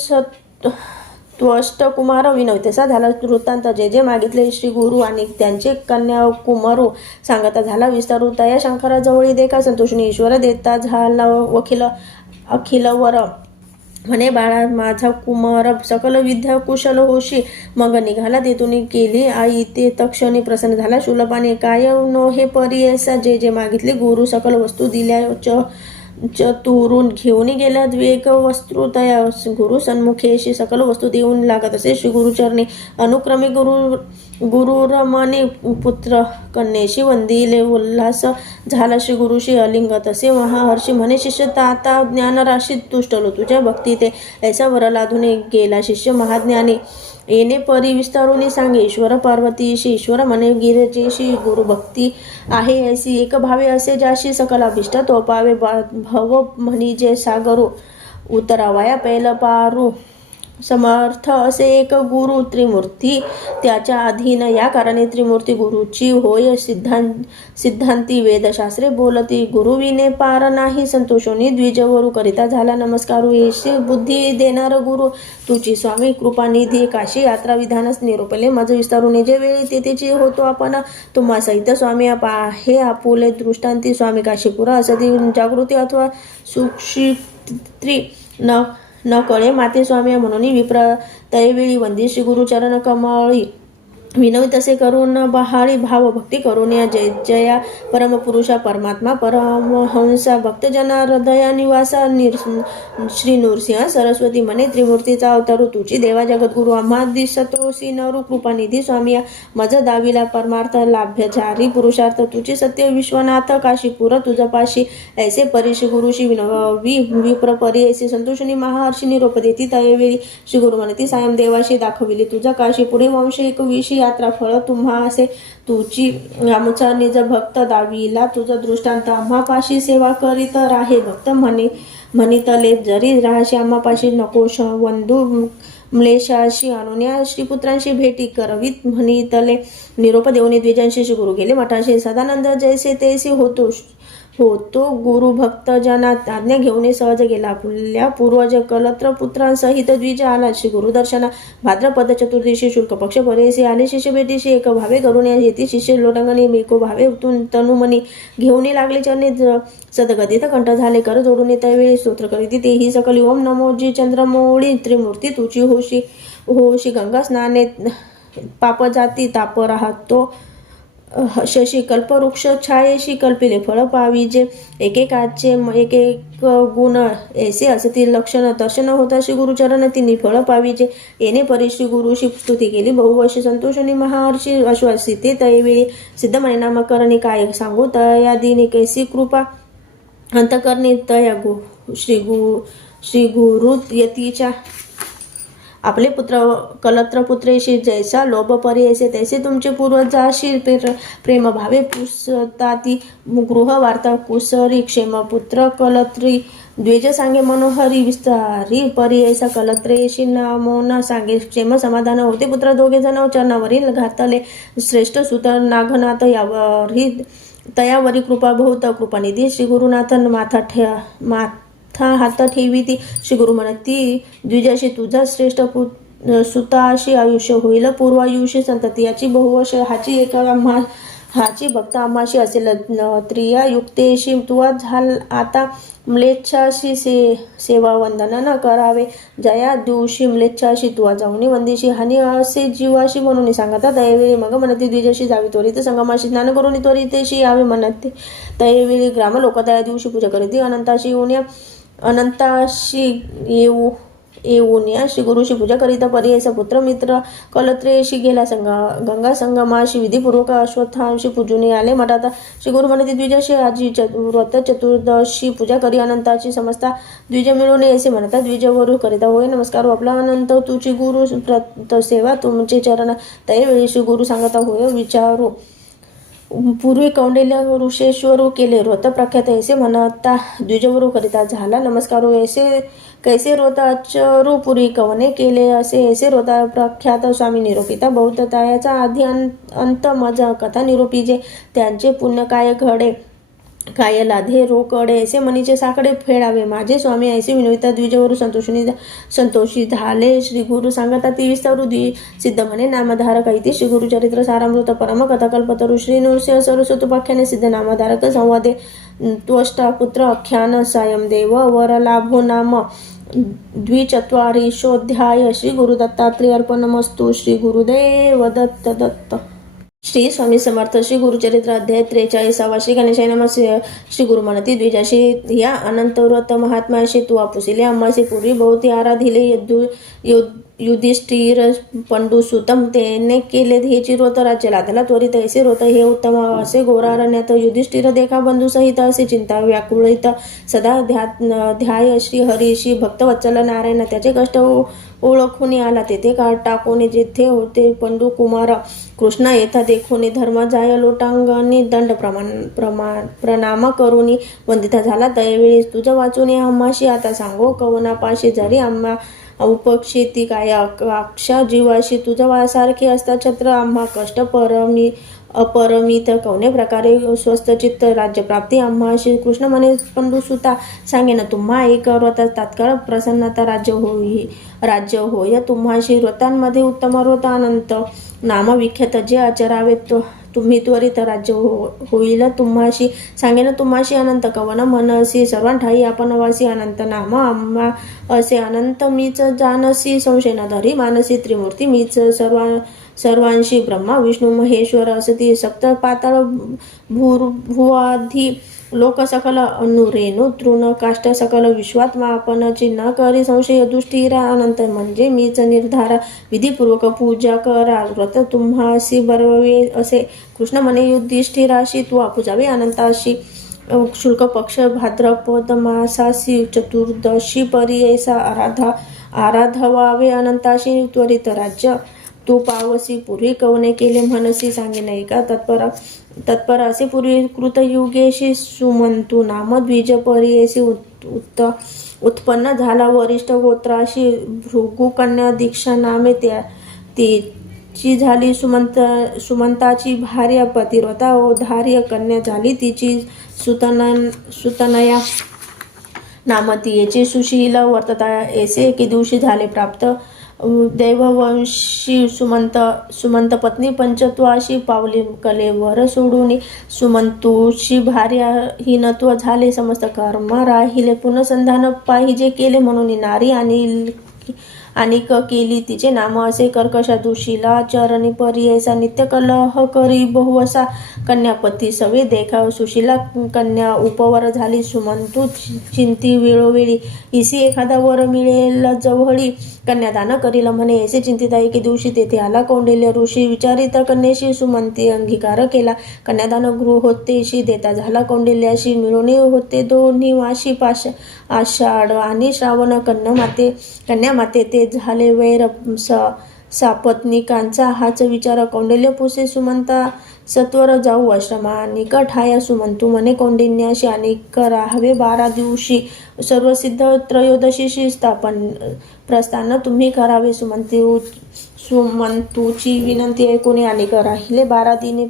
त्वष्ट कुमार विनय तसा झाला वृत्तांत जे जे मागितले श्री गुरु आणि त्यांचे कन्या कुमारू सांगता झाला विस्तारू तया शंकराजवळी देखा संतोषणी ईश्वर देता झाला अखिलवर म्हणे बाळा माझा कुमार सकल विद्या कुशल होशी मग निघाला तेथून केली आई ते तक्षणी प्रसन्न झाला शूलपाने काय नो हे परियसा जे जे मागितले गुरु सकल वस्तू दिल्या चतुरून घेऊन गेल्या द्वेक वस्त्र तया गुरु सन्मुखेशी सकल वस्तू देऊन लागत असे श्री गुरुचरणी अनुक्रमे गुरुरमणे पुत्र कन्येशी वंदिले उल्हास झाला श्री गुरुशी अलिंगत असे महाहर्षी म्हणे शिष्य आता ज्ञानराशीत तुष्टलो तुझ्या भक्ती ते ऐसा वर लाधून गेला शिष्य महाज्ञानी येणे परी विस्तारून सांगे ईश्वर पार्वतीशी ईश्वर म्हणे गिरजेशी गुरुभक्ती आहे ऐसी एक भावे असे ज्याशी सकल अभिष्ट तो पावे भव म्हणजे सागरो उतरावाया पैल पारू समर्थ असे एक गुरु त्रिमूर्ती त्याच्या अधीन या कारणे त्रिमूर्ती गुरुची होय सिद्धांती वेदशास्त्रे बोलती गुरुविने पार नाही संतोषोनी द्विजवरू करिता झाला नमस्कारू येशी बुद्धी देणार गुरु तुझी स्वामी कृपानिधी काशी यात्रा विधानच निरोपले मज विस्तारून जे वेळी तेथेची होतो आपण तुम्हा सहित स्वामी आहे आपुले दृष्टांती स्वामी काशीपुरा असती जागृती अथवा सुक्षित्री न कळे माते स्वामी म्हणून विप्र तयवेळी वंदी श्री गुरुचरण कमळी विनवी तसे करून बहाळी भाव भक्ती करून या जय जया परमपुरुषा परमात्मा परमहंसा भक्तजना हृदया निवासा श्री नृसिंह सरस्वती म्हणे त्रिमूर्तीचा अवतारू तुझी देवा जगद्गुरु आम्हा दिसतोसी नरू कृपानिधी स्वामी मज दाविला परमार्थ लाभ्यचारी पुरुषार्थ तुझी सत्य विश्वनाथ काशीपुर तुझपाशी ऐसे परिशी गुरुशी विनवी विप्र परी ऐसे संतोषणी महाहर्षी निरोप देती तयवेळी श्री गुरु म्हणती सायम देवाशी दाखविली तुझा काशी पुढे वंश एक विशी यात्रा फळ तुम्हा असे तुझी आमचा निज भक्त दाविला तुझा दृष्टांत आम्हापाशी सेवा करीत राहे भक्त म्हणितले जरी राहाशी आम्हापाशी नकोश वंदू म्लेशाशी अनुन्या श्रीपुत्रांशी भेटी करवीत म्हणितले निरोप देऊन द्विजांशी श्री गुरु गेले मठाशी सदानंद जैसे तैसे होतो गुरु भक्त जनात आज्ञा घेऊन सहज गेला आपल्या पूर्वज कलत्र पुत्रांसहित द्विज आला श्री गुरुदर्शना भाद्रपद चतुर्दशी शुल्क पक्ष परेसी आले शिष्य भेटीशी एक भावे करून येते शिष्य लोटंगणी मेको भावे तनुमनी घेऊन लागले चरणे सदगदित कंठ झाले कर जोडून त्यावेळी स्तोत्र करीती तेही सकली ओम नमोजी चंद्रमौळी त्रिमूर्ती तुची होशी गंगा स्नाने पाप जाती ताप राहतो शशी कल्पवृक्ष छायेशी कल्पिले फळ पाविजे एकेकाचे एक गुण ऐसे असतील लक्षण दर्शन होता श्री गुरुचरण तिन्ही फळ पाविजे येणे परी श्री गुरुशी स्तुती केली बहुवर्षी संतोषणी महाहर्षी आश्वासिते तयवेळी सिद्ध म्हणे नामकरणी काय सांगू तया दिनी कैसी कृपा अंतकरणी तया श्री गुरु यतीच्या आपले पुत्र कलत्र पुत्रेशी जैसा लोभ परी ऐसे तैसे तुमचे पूर्वजाशी प्रेम भावे पुसताती गृह वार्ता कुसरी क्षेम पुत्र कलत्री द्विज सांगे मनोहरी विस्तारी परी ऐसा कलत्रेशी नामोना सांगे क्षेम समाधान होते पुत्र दोघे जण चरणावरील घातले श्रेष्ठ सुत नागनाथ यावरी तयावरी कृपा बहुत कृपानिधी श्री गुरुनाथन माथा हात ठेवी ती श्री गुरु म्हणती द्विजाशी तुझा श्रेष्ठ सुताशी आयुष्य होईल पूर्वायुष्य संतती याची बहुवर्ष हाची एका हाची भक्त आम्हाशी असेल त्रिया युक्तेशी तुवा झाल आता म्लेच्छाशी सेवा वंदन न करावे जया दिवशी म्लेच्छाशी तुवा जाऊनी वंदेशी हानी असे जीवाशी म्हणून सांगता तयवेळी मग म्हणते द्विजाशी जावी त्वरित संगमाशी स्नान करून त्वरितेशी यावे म्हणते तयवेळी ग्राम लोक त्या दिवशी पूजा करीती अनंताशी येऊन या श्री गुरुशी पूजा करिता पर्यायचा पुत्र मित्र कलत्रेशी गेला गंगा संगमाशी विधीपूर्वक अश्वत्थांशी पूजून आले मठात श्री गुरु म्हणते द्विजाशी आजी व्रत चतुर्दशी पूजा करी अनंताची समजता द्विज मिळून येसे म्हणतात द्विजवरू करिता होय नमस्कार आपला अनंत तुझी गुरु सेवा तुमचे चरण त्यावेळी श्री गुरु सांगता होय विचारू पूर्वी कौंडिल्य ऋषेश्वरू केले व्रत प्रख्यात ऐसे म्हणता द्विजवरू करिता झाला नमस्कारो ऐसे कैसे व्रत अचरू पुरी कवने केले असे ऐसे व्रत प्रख्यात स्वामी निरूपिता बौद्धतायाचा आधी अंत मज कथा निरूपी जे त्यांचे पुण्य काय घडे काय लाधे रोकडे ऐसे मनीचे साकडे फेडावे माझे स्वामी ऐसे विनविता द्विजवरू संतोषी झाले श्री गुरु सांगता ती विस्तारू सिद्ध म्हणे नामधारक इति श्री गुरुचरित्र सारामृत परम कथा कल्पतरू श्री नृसिंह सरस्वतोपाख्याने सिद्ध नामधारक संवादे त्वष्टा पुत्र आख्यान सायम देव वर लाभो नाम द्विचत्वारिशोऽध्याय श्री गुरु दत्तात्रेय अर्पणमस्तु श्री गुरुदेव दत्त दत्त श्री स्वामी समर्थ श्री गुरुचरित्र अध्याय 43 श्री गणेशाय नमः श्री गुरु म्हणती द्विजाशी या अनंत व्रत महात्म्याशी तू आपुसिले आम्हाशी पूर्वी बहुती आराधिले युधिष्ठिर पंडुसुतम त्याने केले हेची व्रत राज्य लादला त्वरित ऐसे व्रत हे उत्तम असे घोरारण्यात युधिष्ठिर देखा बंधू सहित असे चिंता व्याकुळित सदा ध्याय श्री हरीशी भक्तवत्सल नारायण त्याचे कष्ट ओळखून आला तेथे टाकून जेथे होते पंडू कुमार कृष्ण येथा देखून धर्म जाय लोटांगणी दंड प्रणाम करून वंदिता झाला त्यावेळी तुझं वाचून आम्हाशी आता सांगो कवनापाशी जरी आम्हा उपक्षेती काय अक्षा जीवाशी तुझ्या वासारखी असता छत्र आम्हा कष्ट अपरमित कवने प्रकारे स्वस्थ चित्त राज्यप्राप्ती आम्हाशी कृष्ण म्हणे पंडुसुता सांगेन तुम्हा एक व्रत तात्काळ प्रसन्नता राज्य होय तुम्हाशी व्रतांमध्ये उत्तम व्रत अनंत नामविख्यात जे आचरावे तुम्ही त्वरित राज्य होईल तुम्हाशी सांगेन तुम्हाशी अनंत कवन मनसी सर्वांठाई आपण वासी अनंत नाम आम्हा असे अनंत मीच जानसी संशय न धरी मानसी त्रिमूर्ती मीच सर्वांशी ब्रह्मा विष्णू महेश्वर असती सप्त पाताळ भुवाधी लोक सकल अनुरेणू तृण काष्ट सकल विश्वात्मा आपण चिन्ह करी संशय दुष्टीरा अनंत म्हणजे मीच निर्धार विधीपूर्वक पूजा करा व्रत तुम्हासी बरवे असे कृष्ण म्हणे युधिष्ठिराशी तू आपुजावे अनंताशी शुल्क पक्ष भाद्रपद मासासी चतुर्दशी पर्येसा आराधवावे अनंताशी त्वरित राज्य तू पावसी पूर्वी कवने केले म्हणसी सांगे नाही का तत्पर असे पूर्वी कृतयुगेशी सुमंतू नाम द्विज पर्येसी उत्पन्न झाला वरिष्ठ गोत्राशी भृगु कन्या दीक्षा नामे तिची झाली सुमंताची भार्या पतिव्रता औधार्य कन्या झाली तिची सुतनया नाम तियेची सुशीला वर्तता ऐसे एके दिवशी झाले प्राप्त दैववंशी सुमंत पत्नी पंचत्वाशी पावली कलेवर सोडून सुमंतूची भार्या हीनत्व झाले समस्त कर्म राहिले पुनसंधान पाहिजे केले म्हणून नारी आणि केली तिचे नाम असे कर्कशा दुशीला चरणी पर्ययसा नित्य कलह करी बहुवसा कन्यापती सवे देखा सुशीला कन्या उपवर झाली सुमंतू चिंती वेळोवेळी इसी एखादा वर मिळेल जवळी कन्यादान करील म्हणे ऐसे चिंतित आहे की दिवशी तेथे आला कौंडिल्य ऋषी विचारित कन्येशी सुमंती अंगीकार केला कन्यादान गृह होतेशी देता झाला कौंडिल्याशी मिळून होते दोन्ही वाशी आषाढ आणि श्रावण कन्या माते ते झाले वैर सापत्निकांचा हाच विचार कौंडिल्य पुसे सुमंता सत्वर जाऊ आश्रमा निकट हाया सुमंतू म्हणे कौंडिन्याशी अनेक राहावे 12 दिवशी सर्वसिद्ध त्रयोदशीशी प्रस्थान तुम्ही करावे सुमंतूची विनंती ऐकून अनेक राहिले 12 दिने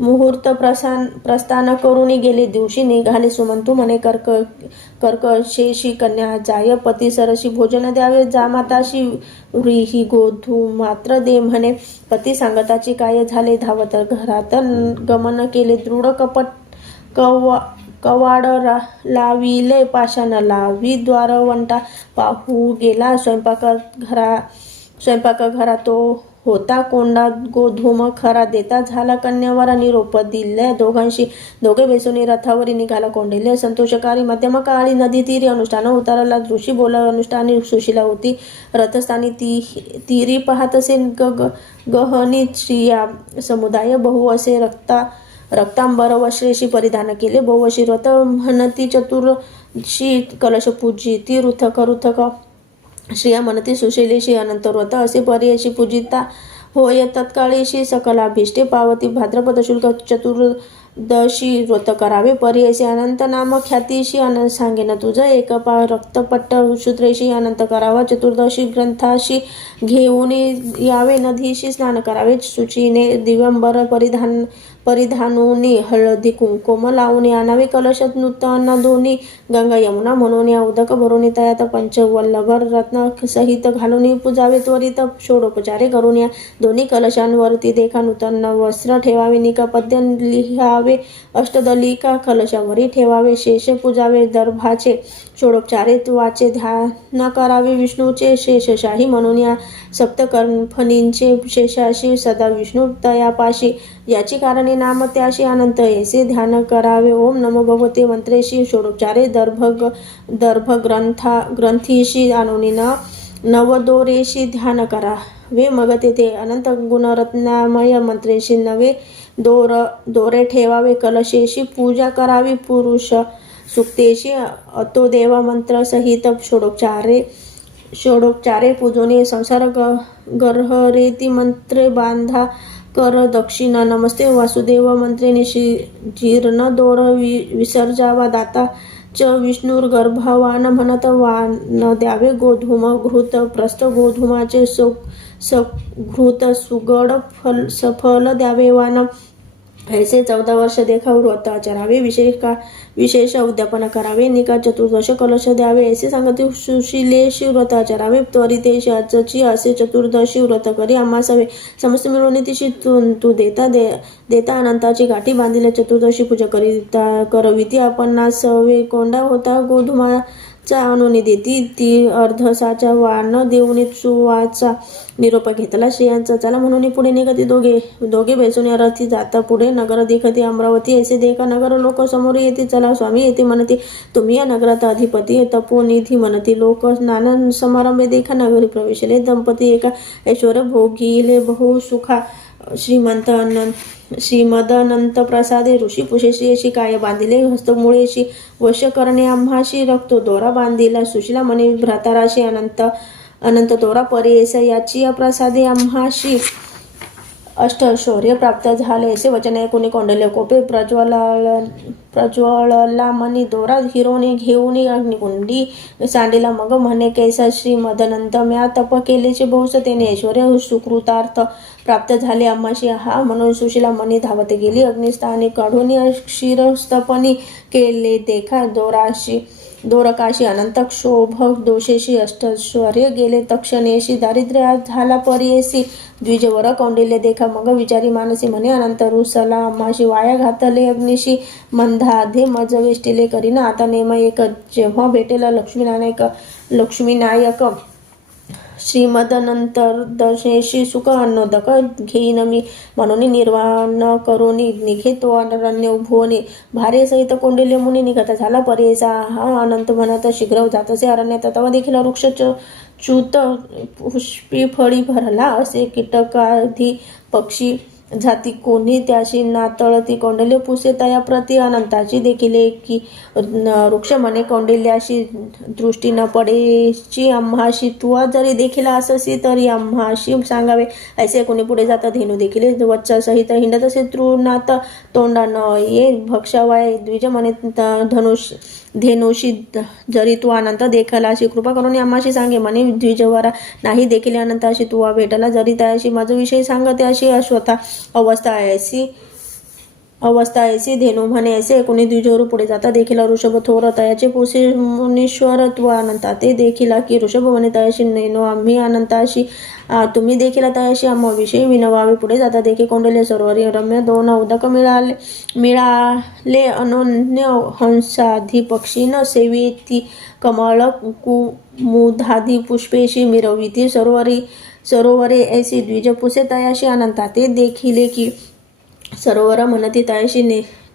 मुहूर्त प्रस्थान करून गेले. दिवशी निघाले सुमंतू म्हणे कर्कशेशी कन्या जाय पती सरशी भोजन द्यावे जामाताशी व्रीही गोधू मात्र दे म्हणे. पती सांगताची काय झाले धावत घरात गमन केले. दृढ कवाड लाविले पाषाण लावी द्वारवंटा पाहू गेला. स्वयंपाक घरा तो होता कोंडा गोधूम खरा. देता झाला कन्यावर निरोप दिले दोघांशी. दोघे बेसुनी रथावरी निघाला कोंडिल्य. संतोषकारी मध्यम काळी नदी तीरी अनुष्ठान उतारला. ऋषी बोला अनुष्ठानी सुशीला होती रथस्थानी तीरी पाहत असे गहनी स्त्रिया समुदाय बहु असे रक्तांबर वश्रेशी परिधान केले. बहुवशी व्रत म्हणती चतुर्दशी कलश पूजिती रुथक श्रिया म्हणती सुशीलेशी अनंत व्रत असे पर्यायशी पूजिता होय तत्काळीशी सकलाभिष्टे पावती. भाद्रपद शुल्क चतुर्दशी व्रत करावे पर्यायशी अनंत नाम ख्यातीशी अनंत सांगेन तुझं एक रक्तपट्ट शूद्रेशी अनंत करावा. चतुर्दशी ग्रंथाशी घेऊन यावे नदीशी स्नान करावे. शुचीने दिव्यांबर परिधानोनी हळदी कुंकुम लावून आणावे. कलशात नूतन दोन्ही गंगा यमुना म्हणून या उदक भरून तयात पंचवल्लभ रत्न सहित घालून पूजावे. त्वरित षोडोपचारे करून या दोन्ही कलशांवरती देखा नूतन वस्त्र ठेवावे. निकपद्य लिहावे. अष्टदलिका कलशावरी ठेवावे. शेष पूजावे. दर्भाचे षोडोपचारे वाचे ध्यान करावे. विष्णूचे शेषशाही म्हणून या सप्तकर्णफणींचे शेषाशी सदा विष्णू तयापाशी याची कारणे नाम त्याशी अनंत ऐसे ध्यान करावे. ओम नमो भगवते मंत्रेशी षोडोपचारे ग्रंथीशी आणून नवदोरेशी ध्यान करावे. मग तेथे अनंत गुणरत्नामय मंत्रेशी नवे दोरे ठेवावे. कलशेशी पूजा करावी. पुरुष सुक्तेशी अतो देव मंत्र सहित षोडोपचारे पूजोने संसार गर्हरेती मंत्रे बांधा कर दक्षिणा. नमस्ते वासुदेव मंत्रेने जीर्ण दोर विसर्जावा. दाता च विष्णुर गर्भवान म्हणत वान द्यावे. गोधूम घृत प्रस्थ गोधूमाचे सघृत सुगड फल द्यावे वान. ऐसे 14 वर्ष देखा व्रत आचरावे. विशेष उद्यापन करावे. निका चतुर्दश कलश द्यावे ऐसे सांगते सुशीलेशी व्रत आचरावे. त्वरितेशी आजची असे चतुर्दशी व्रत करी आम्हासावे. समस्त मिळवणी तिशी तू देता अनंताची गाठी बांधिल्या. चतुर्दशी पूजा करविती आपण सवे कोंडा होता गोधुमाचा आणून देती. ती अर्धसाचा वाण देऊन सुवाचा निरोप घेतला. श्रेयांचा चला म्हणून पुढे निघती. दोघे बेसून या रथी जाता पुढे. नगर देखती अमरावती ऐसे देखा नगर लोक समोर येते. चला स्वामी येते म्हणती. तुम्ही या नगरात अधिपती तपोनिधी म्हणती. लोक नाना समारंभे देखा नगरी प्रवेशले. दंपती एका ऐश्वर भोगिले बहु सुखा. श्रीमदनंत प्रसादे ऋषी पुषेशी अशी काय बांधिले. हस्तमुळेशी वश करणे आम्हाशी रक्तो दोरा बांधिला. सुशीला म्हणे भ्राताराशी अनंत दोरा पर्येस याची प्रसादे आम्हाशी अष्टशौर्य प्राप्त झाले. असे वचन ऐकून कौंडल्य कोपे प्रज्वळला मनी दोरा हिरोने घेऊन अग्निकुंडी सांडिला. मग म्हणे कैसा श्रीमदनंत म्या तप केलेचे बहुस तेने ऐश्वर्य सुकृतार्थ प्राप्त झाले आम्हाशी हा. म्हणून सुशीला मनी धावत गेली. अग्निस्थानी काढून क्षीरस्तपनी केले देखा दोरकाशी अनंत क्षोभ दोषेशी अष्टैश्वर्य गेले. तक्षणेशी दारिद्र्य झाला पर्येसी द्विजवर कौंडिल्य देखा. मग विचारी मानसी म्हणे अनंत रुसला आम्हाशी वाया घातले. अग्निशी मंदाधे मज वेष्टिले करीन. आता नेम एक जेव्हा भेटेल लक्ष्मीनायक श्रीमदनंतर दर्शनेशी सुख अन्नोदक घेईन मी. म्हणून निर्वाण करून निघे तो अरण्य भुवने. भारे सहित कौंडिल्य मुनी निघत झाला पर्येसा हा. अनंत म्हणत शीघ्र जातसे अरण्यात. तवा देखील वृक्ष च्युत पुष्पी फळी भरला. असे कीटकाधी पक्षी जाती कोणी त्याशी नातळती. कौंडल्य पुसे तया प्रति अनंताची देखील की वृक्ष म्हणे कौंडिल्याशी दृष्टी न पडेची आम्हाशी. तू जरी देखील अससी तरी आम्हाशी सांगावे. ऐसे कोणी पुढे जाता. धेनू देखील वच्चा सहित हिंडत असे तृणात तोंडा न ये भक्षावाय. द्विज म्हणे धेनुशी जरी तू अनंत देखला अशी कृपा करून आम्हाशी सांगे म्हणे. द्विजवरा नाही देखील अनंताशी तू भेटला जरी त्याशी माझा विषय सांगते अशी अश्वथा अवस्था ऐसी अवस्था ऐसी धेनू म्हणे ऐसे कोणी द्विजोरू पुढे जाता देखील ऋषभ थोर तयाचे पुरुषे मुनीश्वरत्व अनंता ते देखील की ऋषभ म्हणे तयाशी नेनो आम्ही अनंताशी तुम्ही देखील तयाशी आम्हाविषयी विनवावे. पुढे जाता देखील कौंडल्य सरोवरी रम्य दोन उदक मिळाले अनन्य हंसाधी पक्षीन सेविती कमळ कुमुदाधी पुष्पेशी मिरविती सरोवरे ऐसी द्विजपुसे तयाशी अनंता ते देखील की सरोवर म्हणती तयाशी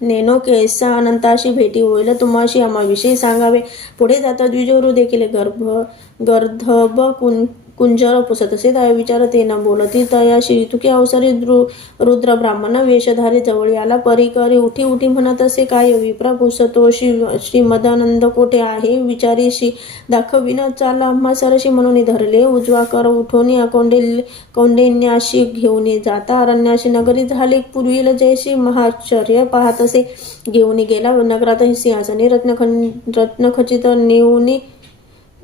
नेनो केसा अनंताशी भेटी होईल तुम्हाशी आम्हाविषयी सांगावे. पुढे जाता द्विजोरू देखील गर्धब कुंजर पुसतसे तया विचारते न बोलती तयाशी तुके अवसरी रुद्र ब्राह्मण वेशधारी जवळी आला परिकरी उठी उठी म्हणत असे काय विप्रा पुसतो श्रीमदानंद कोठे आहे विचारीशी दाखविन चाला आम्हा सरशी म्हणून धरले उजवा कर उठोनी कौंडिन्याशी घेऊन जाता अरण्याशी नगरी झाली पूर्वीला जयशी महाश्चर्य पाहत असे घेऊन गेला नगरात सिंहासनी रत्नखचित नेऊनी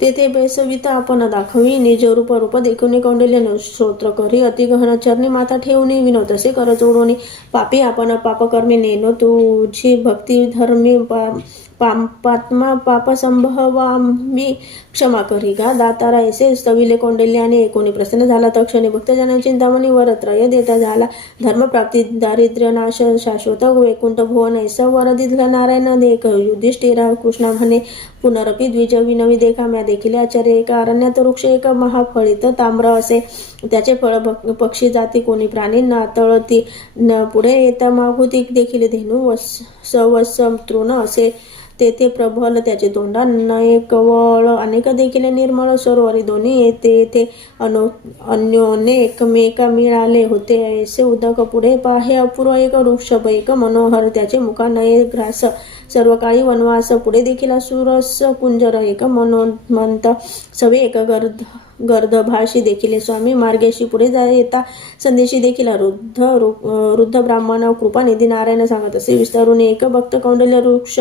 तेथे बेसविता आपण दाखवी निज रूप देखून कौंडिल्य स्तोत्र करी अतिगहन चरणी माथा ठेवून विनोद असे कर जोडून पापी आपण पापकर्मी नेनो तुझी भक्ती धर्मी पात्मा पाप संभवामी क्षमा करी गा दातारा ऐसे स्तविले कौंडिल्याने एकोणी प्रसन्न झाला तक्षणी भक्तजन चिंतामणी वरत्रय देता झाला धर्मप्राप्ती दारिद्र्य नाश शाश्वत वैकुंठ भुवन ऐसा वर दिधला नारायण देख युधिष्ठिरा कृष्णा म्हणे पुनरपी द्विज विनवी देखा म्या देखील आचार्य एका अरण्यात वृक्ष एक महाफळित ताम्र असे त्याचे फळ पक्षी जाती कोणी प्राणी नातळती पुढे येता मागुती देखील धेनू सवस तृण असे तेथे प्रबल त्याचे तोंडा नयकवळ अनेक देखील निर्मळ सरोवरी दोन्ही येथे अन्योने एकमेका मिळाले होते ऐसे उदक पुढे पाहे अपूर्व एक वृक्षभ एक मनोहर त्याचे मुखा नये ग्रास सर्व काळी वनवास पुढे देखील सुरस कुंजर एक मनोमंत सवे एक गर्दभाशी देखील स्वामी मार्गेशी पुढे येता संदेशी देखील वृद्ध ब्राह्मण कृपानिधी नारायण सांगत असे विस्तारून एक भक्त कौंडल्य वृक्ष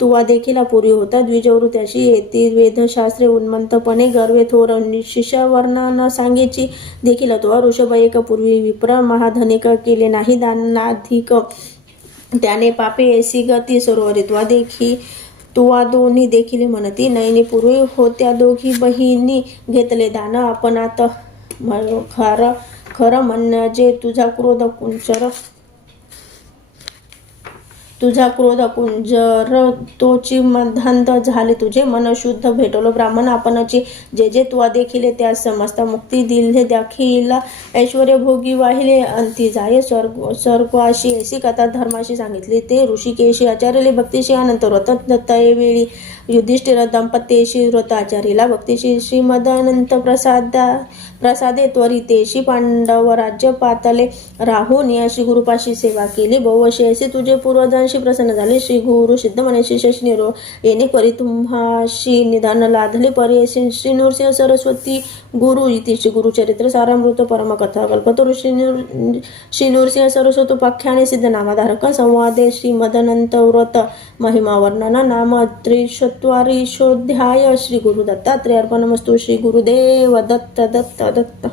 तुवा देखील पूर्वी होता द्विजवरू त्याशी येती वेदशास्त्रे उन्मंतपणे गर्वे थोर शिष्य वर्णन सांगेची देखील तो ऋषभ एक पूर्वी विप्र महाधनिक केले नाही दानाधिक त्याने पापे ऐसी गती सरोवरित्वा देखी तुवा दोन्ही देखील म्हणती नयनी पूर्वी होत्या दोघी बहिणी घेतले दान आपण आता खरं म्हणजे तुझा क्रोध कुंजर तोची मधांत झाले तुझे मन शुद्ध भेटलो ब्राह्मण आपणची जे तुवा देखील त्या समस्त मुक्ती दिले देखील ऐश्वर्य भोगी वाहिले अंती जाय स्वर्गाशी ऐसी कथा धर्माशी सांगितली ते ऋषिकेशी आचार्यले भक्तीशी अनंत व्रत दत्तावेळी युधिष्ठिर दंपत्येशी व्रत आचार्याला भक्तीशी श्रीमदानंत प्रसादे त्वरितेशी पांडव राज्य पातले राहून या श्री गुरुपाशी सेवा केली बहुवशी असे तुझे पूर्वजांशी प्रसन्न झाले श्री गुरु सिद्ध म्हणे शशी येणे परी तुम्हाशी निधान लाधले परी श्री नृसिंह सरस्वती गुरु इति श्री गुरुचरित्र सारामृत परमकथा कल्पतरु श्री नृसिंह सरस्वती उपाख्याने सिद्ध नामधारक संवादे श्रीमदनंत व्रत महिमा वर्णन नाम 43 श्री गुरु दत्तात्रेय अर्पणमस्तु श्री गुरुदेव दत्त दत्त दत्त.